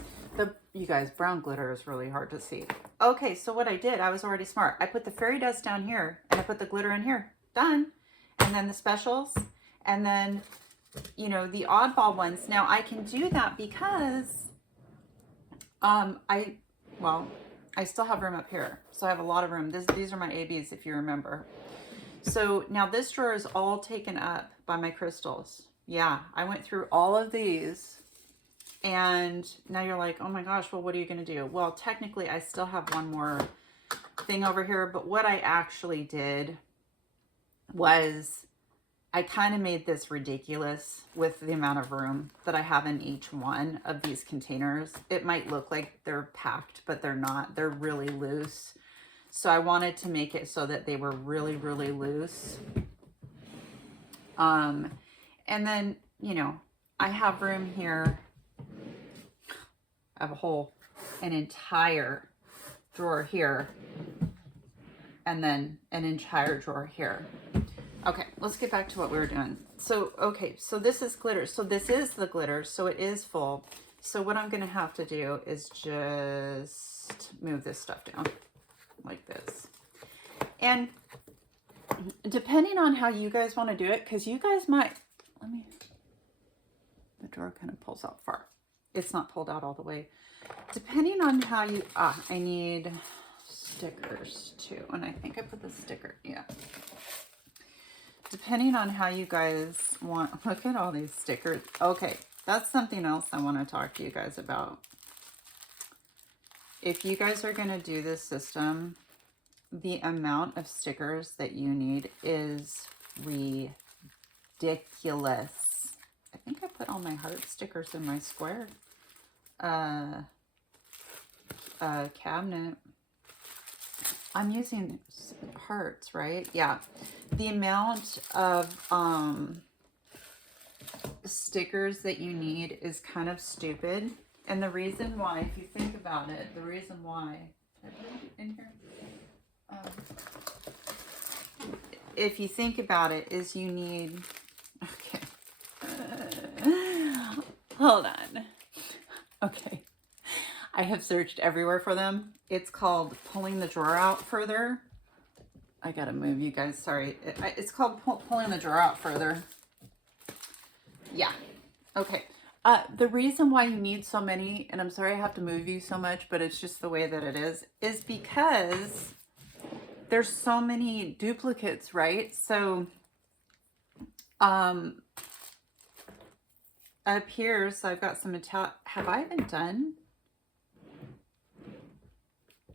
you guys, brown glitter is really hard to see. Okay, so what I did, I was already smart. I put the fairy dust down here and I put the glitter in here. Done. And then the specials, and then, you know, the oddball ones. Now I can do that because I still have room up here. So I have a lot of room. These are my ABs, if you remember. So now this drawer is all taken up by my crystals. Yeah, I went through all of these, and now you're like, oh my gosh, well, what are you going to do? Well, technically I still have one more thing over here, but what I actually did was I kind of made this ridiculous with the amount of room that I have in each one of these containers. It might look like they're packed, but they're not. They're really loose. So I wanted to make it so that they were really, really loose. And then, you know, I have room here. I have an entire drawer here. And then an entire drawer here. Okay, let's get back to what we were doing. So, okay, so this is glitter. So this is the glitter. So it is full. So what I'm going to have to do is just move this stuff down like this. And depending on how you guys want to do it, because you guys might, the drawer kind of pulls out far. It's not pulled out all the way. Depending on how you, I need stickers too. And I think I put the sticker, yeah. Depending on how you guys want, look at all these stickers. Okay, that's something else I want to talk to you guys about. If you guys are going to do this system, the amount of stickers that you need is ridiculous. I think I put all my heart stickers in my square cabinet. I'm using hearts, right? Yeah. The amount of stickers that you need is kind of stupid. And the reason why, if you think about it, the reason why, did I put it in here? If you think about it, is you need, okay. Hold on. Okay. I have searched everywhere for them. It's called pulling the drawer out further. I gotta move you guys, sorry. It's called pulling the drawer out further. Yeah, okay. The reason why you need so many, and I'm sorry I have to move you so much, but it's just the way that it is because there's so many duplicates, right? So, up here, so I've got some metallic, have I even done?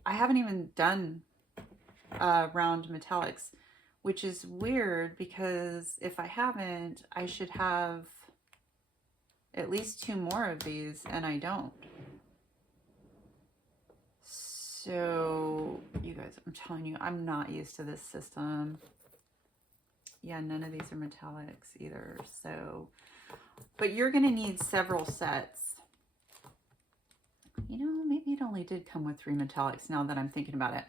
I haven't even done round metallics, which is weird because if I haven't, I should have at least 2 more of these, and I don't. So, you guys, I'm telling you, I'm not used to this system. Yeah, none of these are metallics either. So, but you're going to need several sets. You know, maybe it only did come with 3 metallics now that I'm thinking about it.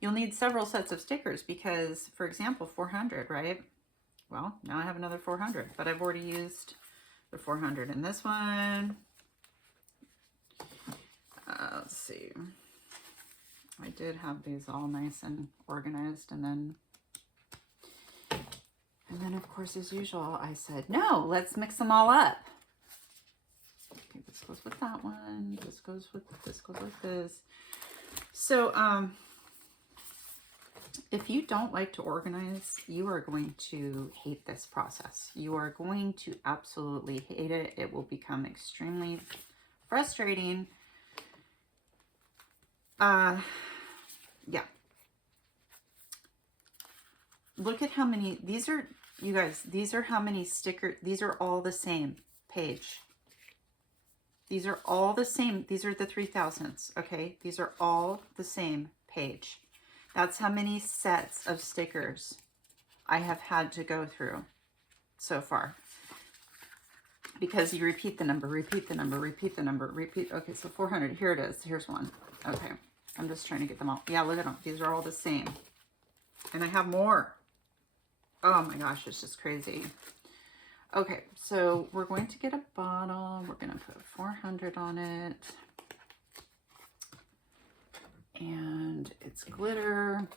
You'll need several sets of stickers because, for example, 400, right? Well, now I have another 400, but I've already used the 400 in this one. Let's see. I did have these all nice and organized, and then of course, as usual, I said, no, let's mix them all up. Okay, this goes with that one. This goes with this. So, if you don't like to organize, you are going to hate this process. You are going to absolutely hate it. It will become extremely frustrating. Yeah. Look at how many, these are, you guys, these are how many stickers, these are all the same page. These are all the same. These are the 3000s, okay? These are all the same page. That's how many sets of stickers I have had to go through so far. Because you repeat the number, repeat the number, repeat the number, repeat. Okay, so 400. Here it is. Here's one. Okay. I'm just trying to get them all. Yeah, look at them. These are all the same. And I have more. Oh my gosh, it's just crazy. Okay, so we're going to get a bottle. We're going to put 400 on it. And it's glitter.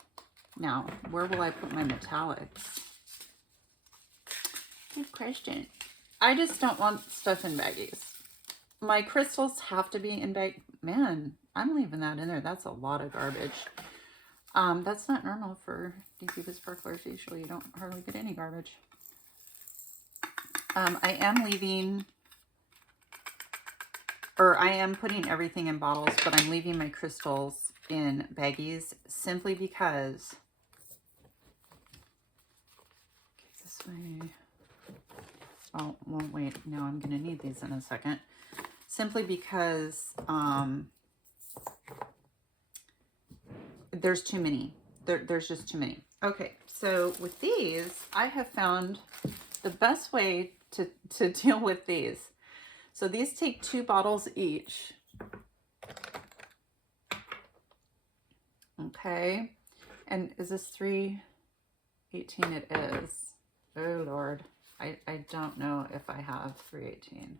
Now, where will I put my metallics? Good question. I just don't want stuff in baggies. My crystals have to be in bag. Man, I'm leaving that in there. That's a lot of garbage. That's not normal for DC sparklers. Usually you don't hardly get any garbage. I am leaving, or I am putting everything in bottles, but I'm leaving my crystals in baggies simply because, okay, this way, oh, well, wait, no, I'm going to need these in a second, simply because there's too many, there's just too many. Okay, so with these, I have found the best way to deal with these. So these take 2 bottles each. Okay, and is this 318? It is. Oh Lord, I don't know if I have 318.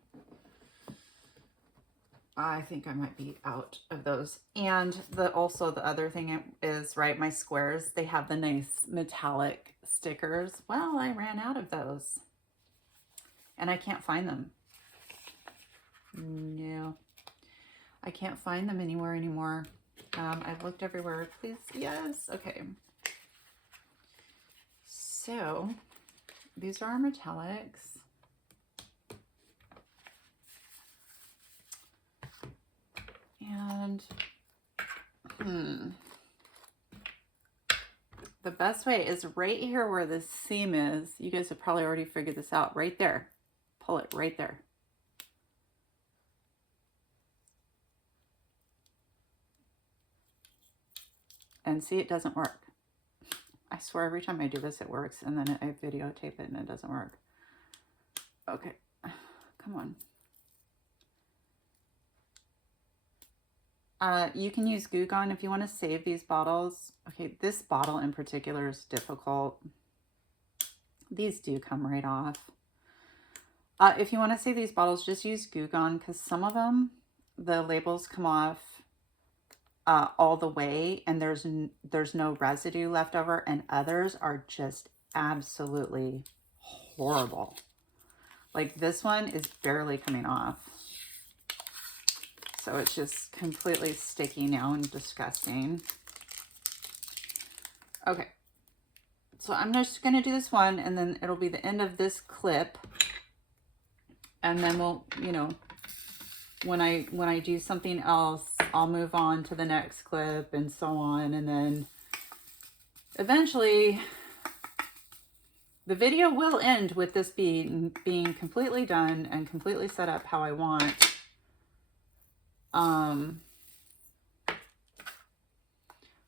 I think I might be out of those. And also the other thing is, right, my squares, they have the nice metallic stickers. Well, I ran out of those and I can't find them. No, I can't find them anywhere anymore. I've looked everywhere. Please, yes, okay. So these are our metallics. And the best way is right here where the seam is. You guys have probably already figured this out. Right there. Pull it right there. And see, it doesn't work. I swear every time I do this, it works. And then I videotape it and it doesn't work. Okay. Come on. You can use Goo Gone if you want to save these bottles. Okay, this bottle in particular is difficult. These do come right off. If you want to save these bottles, just use Goo Gone because some of them, the labels come off all the way and there's no residue left over, and others are just absolutely horrible. Like this one is barely coming off. So it's just completely sticky now and disgusting. Okay. So I'm just going to do this one and then it'll be the end of this clip. And then we'll, you know, when I do something else, I'll move on to the next clip and so on. And then eventually the video will end with this being completely done and completely set up how I want.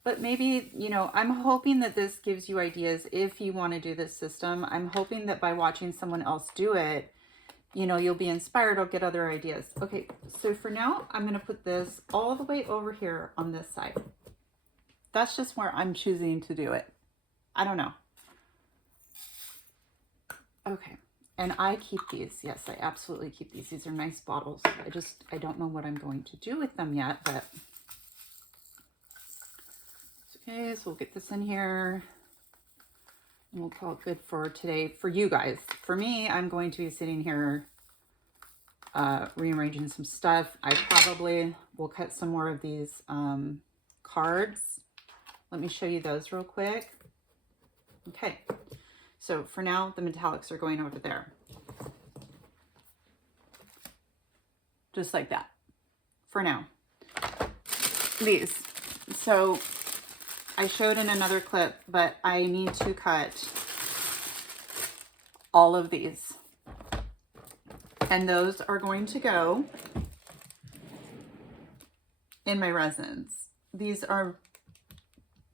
But maybe, you know, I'm hoping that this gives you ideas if you want to do this system. I'm hoping that by watching someone else do it, you know, you'll be inspired or get other ideas. Okay, so for now, I'm going to put this all the way over here on this side. That's just where I'm choosing to do it. I don't know. Okay, and I keep these. Yes, I absolutely keep these. These are nice bottles. I don't know what I'm going to do with them yet, but okay, so we'll get this in here and we'll call it good for today for you guys. For me, I'm going to be sitting here rearranging some stuff. I probably will cut some more of these cards. Let me show you those real quick. Okay, so for now, the metallics are going over there. Just like that, for now. These, so I showed in another clip, but I need to cut all of these. And those are going to go in my resins. These are,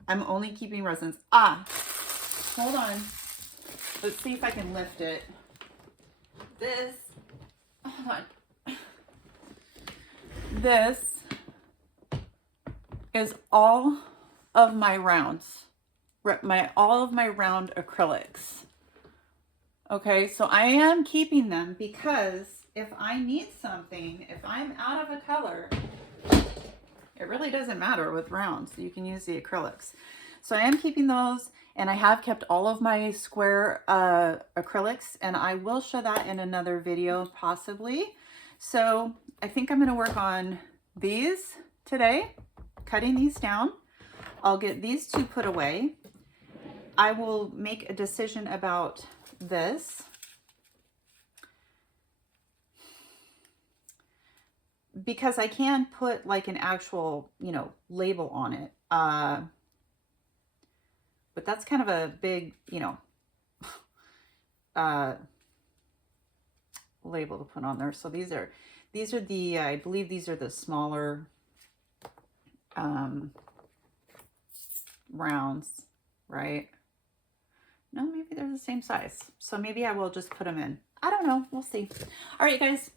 I'm only keeping resins. Hold on. Let's see if I can lift it. This, hold on. This is all of my rounds, all of my round acrylics. Okay, so I am keeping them because if I need something, if I'm out of a color, it really doesn't matter with rounds. You can use the acrylics. So I am keeping those, and I have kept all of my square acrylics, and I will show that in another video possibly. So I think I'm going to work on these today, cutting these down. I'll get these two put away. I will make a decision about this. Because I can put like an actual, you know, label on it. But that's kind of a big, you know, label to put on there. So these are the, I believe these are the smaller rounds, right? No, maybe they're the same size. So maybe I will just put them in. I don't know. We'll see. All right, guys.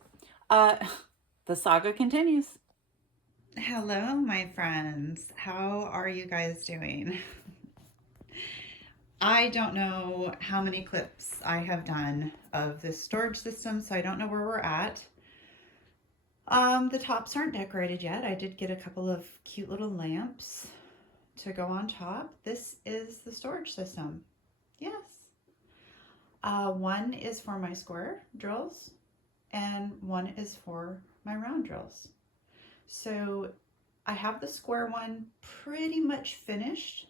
The saga continues. Hello, my friends. How are you guys doing? I don't know how many clips I have done of this storage system, so I don't know where we're at. The tops aren't decorated yet. I did get a couple of cute little lamps to go on top. This is the storage system. Yes. One is for my square drills and one is for my round drills. So I have the square one pretty much finished.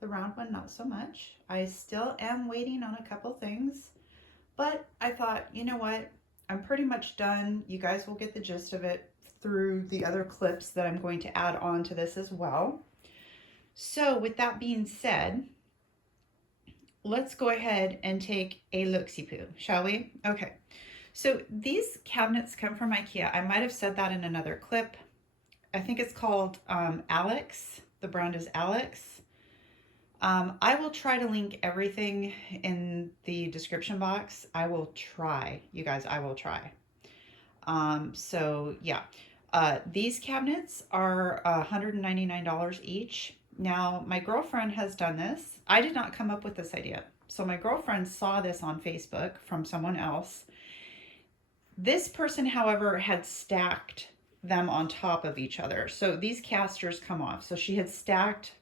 The round one, not so much. I still am waiting on a couple things, but I thought, you know what? I'm pretty much done. You guys will get the gist of it through the other clips that I'm going to add on to this as well. So with that being said, let's go ahead and take a look-see-poo, shall we? Okay, so these cabinets come from IKEA. I might have said that in another clip. I think it's called Alex. The brand is Alex. I will try to link everything in the description box. I will try, you guys, I will try. So yeah, these cabinets are $199 each. Now, my girlfriend has done this. I did not come up with this idea. So my girlfriend saw this on Facebook from someone else. This person, however, had stacked them on top of each other. So these casters come off. So she had stacked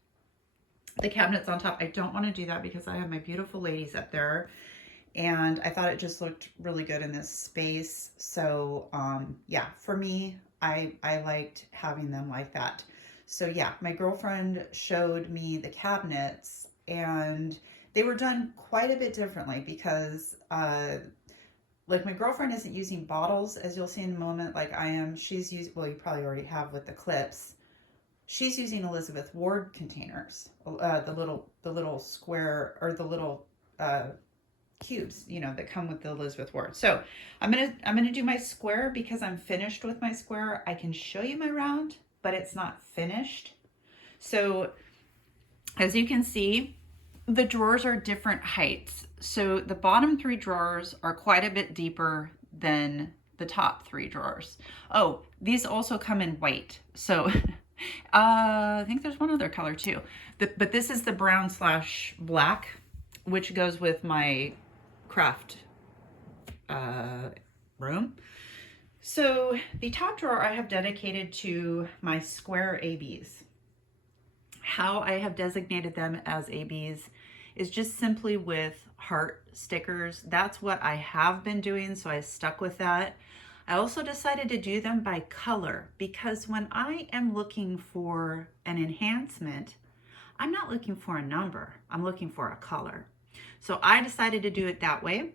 the cabinets on top. I don't want to do that because I have my beautiful ladies up there. And I thought it just looked really good in this space. So yeah, for me, I liked having them like that. So yeah, my girlfriend showed me the cabinets and they were done quite a bit differently because like my girlfriend isn't using bottles, as you'll see in a moment, like I am. She's using, well, you probably already have with the clips. She's using Elizabeth Ward containers, the little square, or the little cubes, you know, that come with the Elizabeth Ward. So I'm gonna do my square because I'm finished with my square. I can show you my round, but it's not finished. So as you can see, the drawers are different heights. So the bottom 3 drawers are quite a bit deeper than the top 3 drawers. Oh, these also come in white. So I think there's one other color too. But this is the brown / black, which goes with my craft room. So the top drawer I have dedicated to my square ABs. How I have designated them as ABs is just simply with heart stickers. That's what I have been doing, so I stuck with that. I also decided to do them by color because when I am looking for an enhancement, I'm not looking for a number, I'm looking for a color. So I decided to do it that way.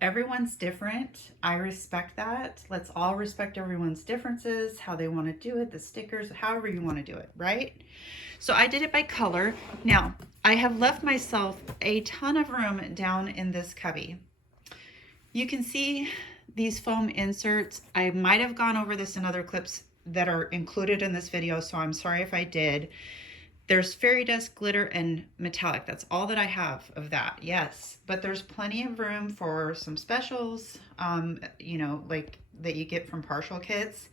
Everyone's different. I respect that. Let's all respect everyone's differences, how they want to do it, the stickers, however you want to do it, right? So I did it by color. Now, I have left myself a ton of room down in this cubby. You can see these foam inserts. I might have gone over this in other clips that are included in this video, so I'm sorry if I did. There's fairy dust, glitter, and metallic. That's all that I have of that, yes. But there's plenty of room for some specials, you know, like that you get from partial kits,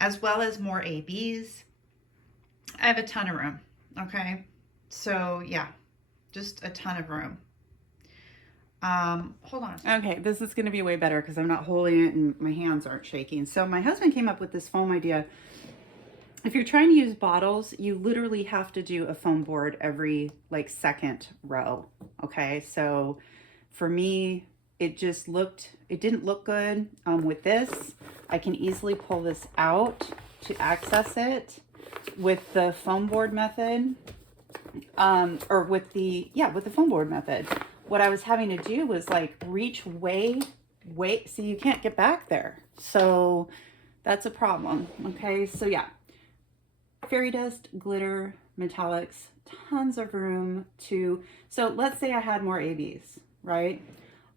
as well as more ABs. I have a ton of room, okay? So yeah, just a ton of room. Hold on. Okay, this is gonna be way better because I'm not holding it and my hands aren't shaking. So my husband came up with this foam idea. If you're trying to use bottles, you literally have to do a foam board every like second row, okay? So for me, it didn't look good with this. I can easily pull this out to access it with the foam board method, or with the foam board method. What I was having to do was like reach way, so you can't get back there. So that's a problem, okay? So yeah. Fairy dust, glitter, metallics, tons of room to, so let's say I had more ABs, right?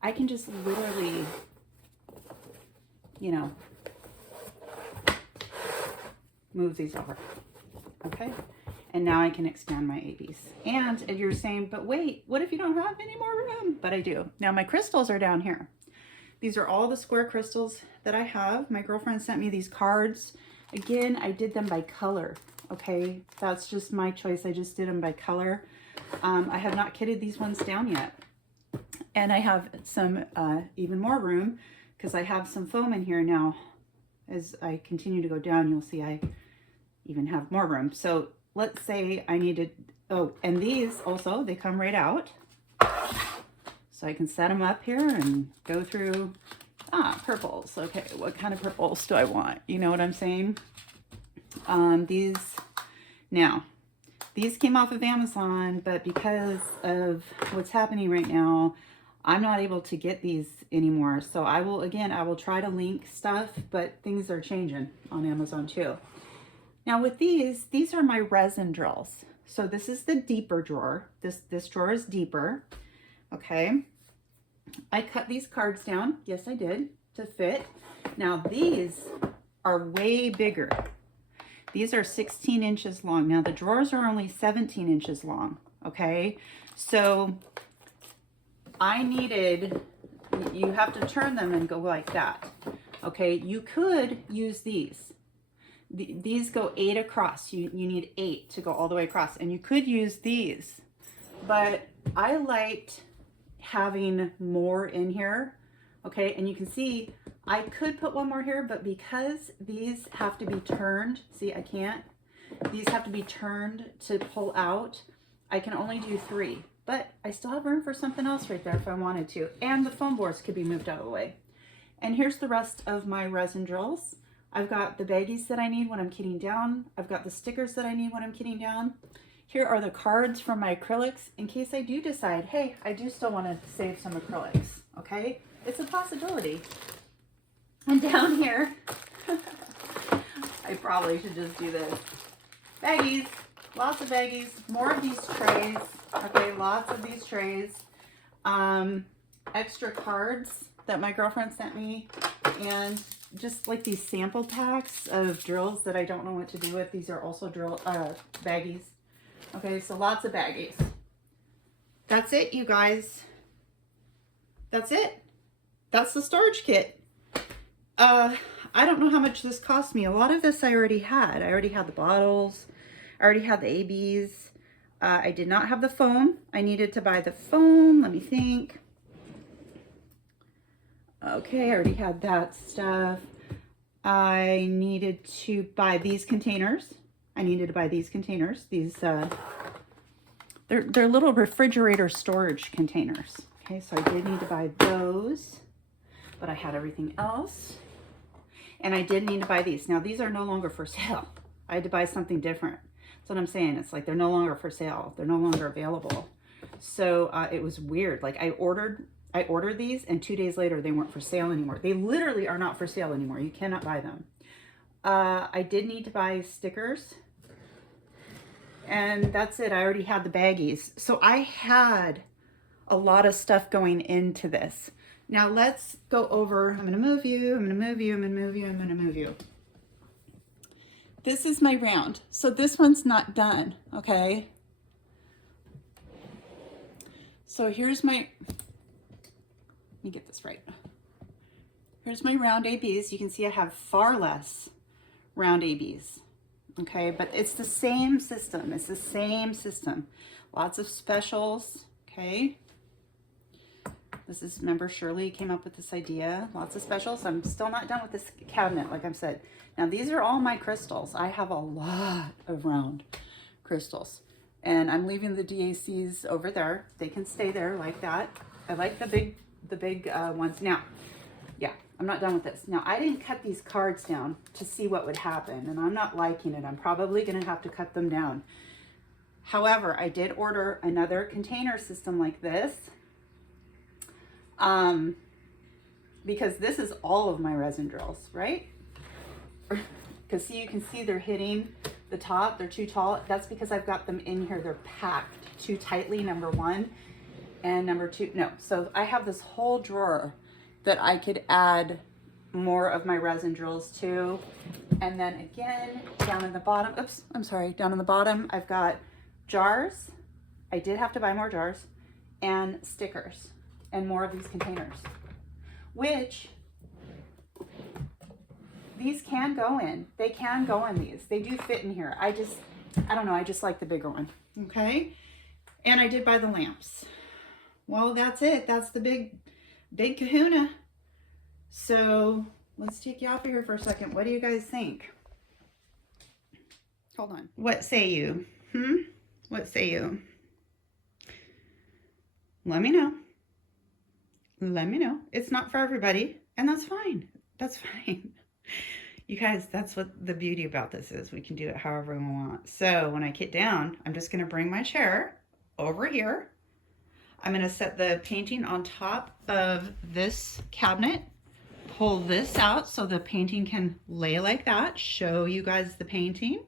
I can just literally, you know, move these over, okay? And now I can expand my ABs. And you're saying, but wait, what if you don't have any more room? But I do. Now my crystals are down here. These are all the square crystals that I have. My girlfriend sent me these cards. Again, I did them by color, okay? That's just my choice. I just did them by color. I have not kitted these ones down yet. And I have some even more room because I have some foam in here now. as I continue to go down, you'll see I even have more room. So let's say I needed, oh, and these also, they come right out. So I can set them up here and go through, purples. Okay, what kind of purples do I want? You know what I'm saying? These came off of Amazon, but because of what's happening right now, I'm not able to get these anymore. So I will try to link stuff, but things are changing on Amazon too. Now with these are my resin drills. So this is the deeper drawer. This drawer is deeper. Okay. I cut these cards down. Yes, I did, to fit. Now these are way bigger. These are 16 inches long. Now the drawers are only 17 inches long. Okay. So I needed, you have to turn them and go like that. Okay. You could use these. These go 8 across. You need 8 to go all the way across. And you could use these, but I liked having more in here. Okay, and you can see I could put one more here, but because these have to be turned, see, I can't, these have to be turned to pull out, I can only do 3, but I still have room for something else right there if I wanted to. And the foam boards could be moved out of the way. And here's the rest of my resin drills. I've got the baggies that I need when I'm kitting down. I've got the stickers that I need when I'm kitting down. Here are the cards from my acrylics in case I do decide, hey, I do still want to save some acrylics, okay? It's a possibility. And down here, I probably should just do this. Baggies, lots of baggies, more of these trays, okay, lots of these trays. Extra cards that my girlfriend sent me, and just like these sample packs of drills that I don't know what to do with. These are also baggies. Okay, so lots of baggies. That's it, you guys. That's it. That's the storage kit. I don't know how much this cost me. A lot of this I already had. I already had the bottles. I already had the ABs. I did not have the foam. I needed to buy the foam. Let me think. Okay, I already had that stuff. I needed to buy these containers. These, they're little refrigerator storage containers. Okay, so I did need to buy those, but I had everything else. And I did need to buy these. Now, these are no longer for sale. I had to buy something different. That's what I'm saying. It's like they're no longer for sale. They're no longer available. So it was weird. Like I ordered these, and 2 days later, they weren't for sale anymore. They literally are not for sale anymore. You cannot buy them. I did need to buy stickers. And that's it. I already had the baggies. So I had a lot of stuff going into this. Now let's go over, I'm going to move you, I'm going to move you, I'm going to move you, I'm going to move you. This is my round. So this one's not done, okay? So here's my, let me get this right. Here's my round ABs. You can see I have far less round ABs, okay? But it's the same system. It's the same system. Lots of specials, okay? This is, remember, Shirley came up with this idea. Lots of specials. I'm still not done with this cabinet, like I've said. Now, these are all my crystals. I have a lot of round crystals. And I'm leaving the DACs over there. They can stay there like that. I like the big ones. Now, yeah, I'm not done with this. Now, I didn't cut these cards down to see what would happen. And I'm not liking it. I'm probably going to have to cut them down. However, I did order another container system like this. Because this is all of my resin drills, right? Because see, you can see they're hitting the top. They're too tall. That's because I've got them in here. They're packed too tightly, number one. And number two, no. So I have this whole drawer that I could add more of my resin drills to. And then again, down in the bottom, oops, I'm sorry, down in the bottom, I've got jars. I did have to buy more jars and stickers. And more of these containers, which these can go in. They can go in these. They do fit in here. I don't know. I just like the bigger one. Okay. And I did buy the lamps. Well, that's it. That's the big kahuna. So let's take you off of here for a second. What do you guys think? Hold on. What say you? What say you? Let me know. Let me know. It's not for everybody, and that's fine. That's fine. You guys, that's what the beauty about this is. We can do it however we want. So when I get down, I'm just going to bring my chair over here. I'm going to set the painting on top of this cabinet, pull this out so the painting can lay like that, show you guys the painting,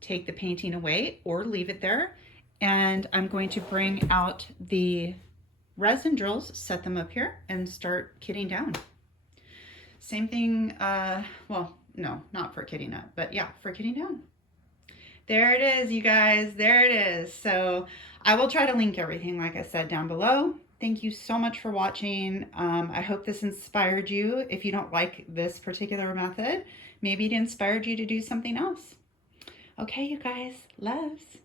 take the painting away or leave it there. And I'm going to bring out the resin drills, set them up here, and start kitting down. Same thing, well, no, not for kitting up, but yeah, for kitting down. There it is, you guys, there it is. So I will try to link everything, like I said, down below. Thank you so much for watching. I hope this inspired you. If you don't like this particular method, maybe it inspired you to do something else. Okay, you guys, loves.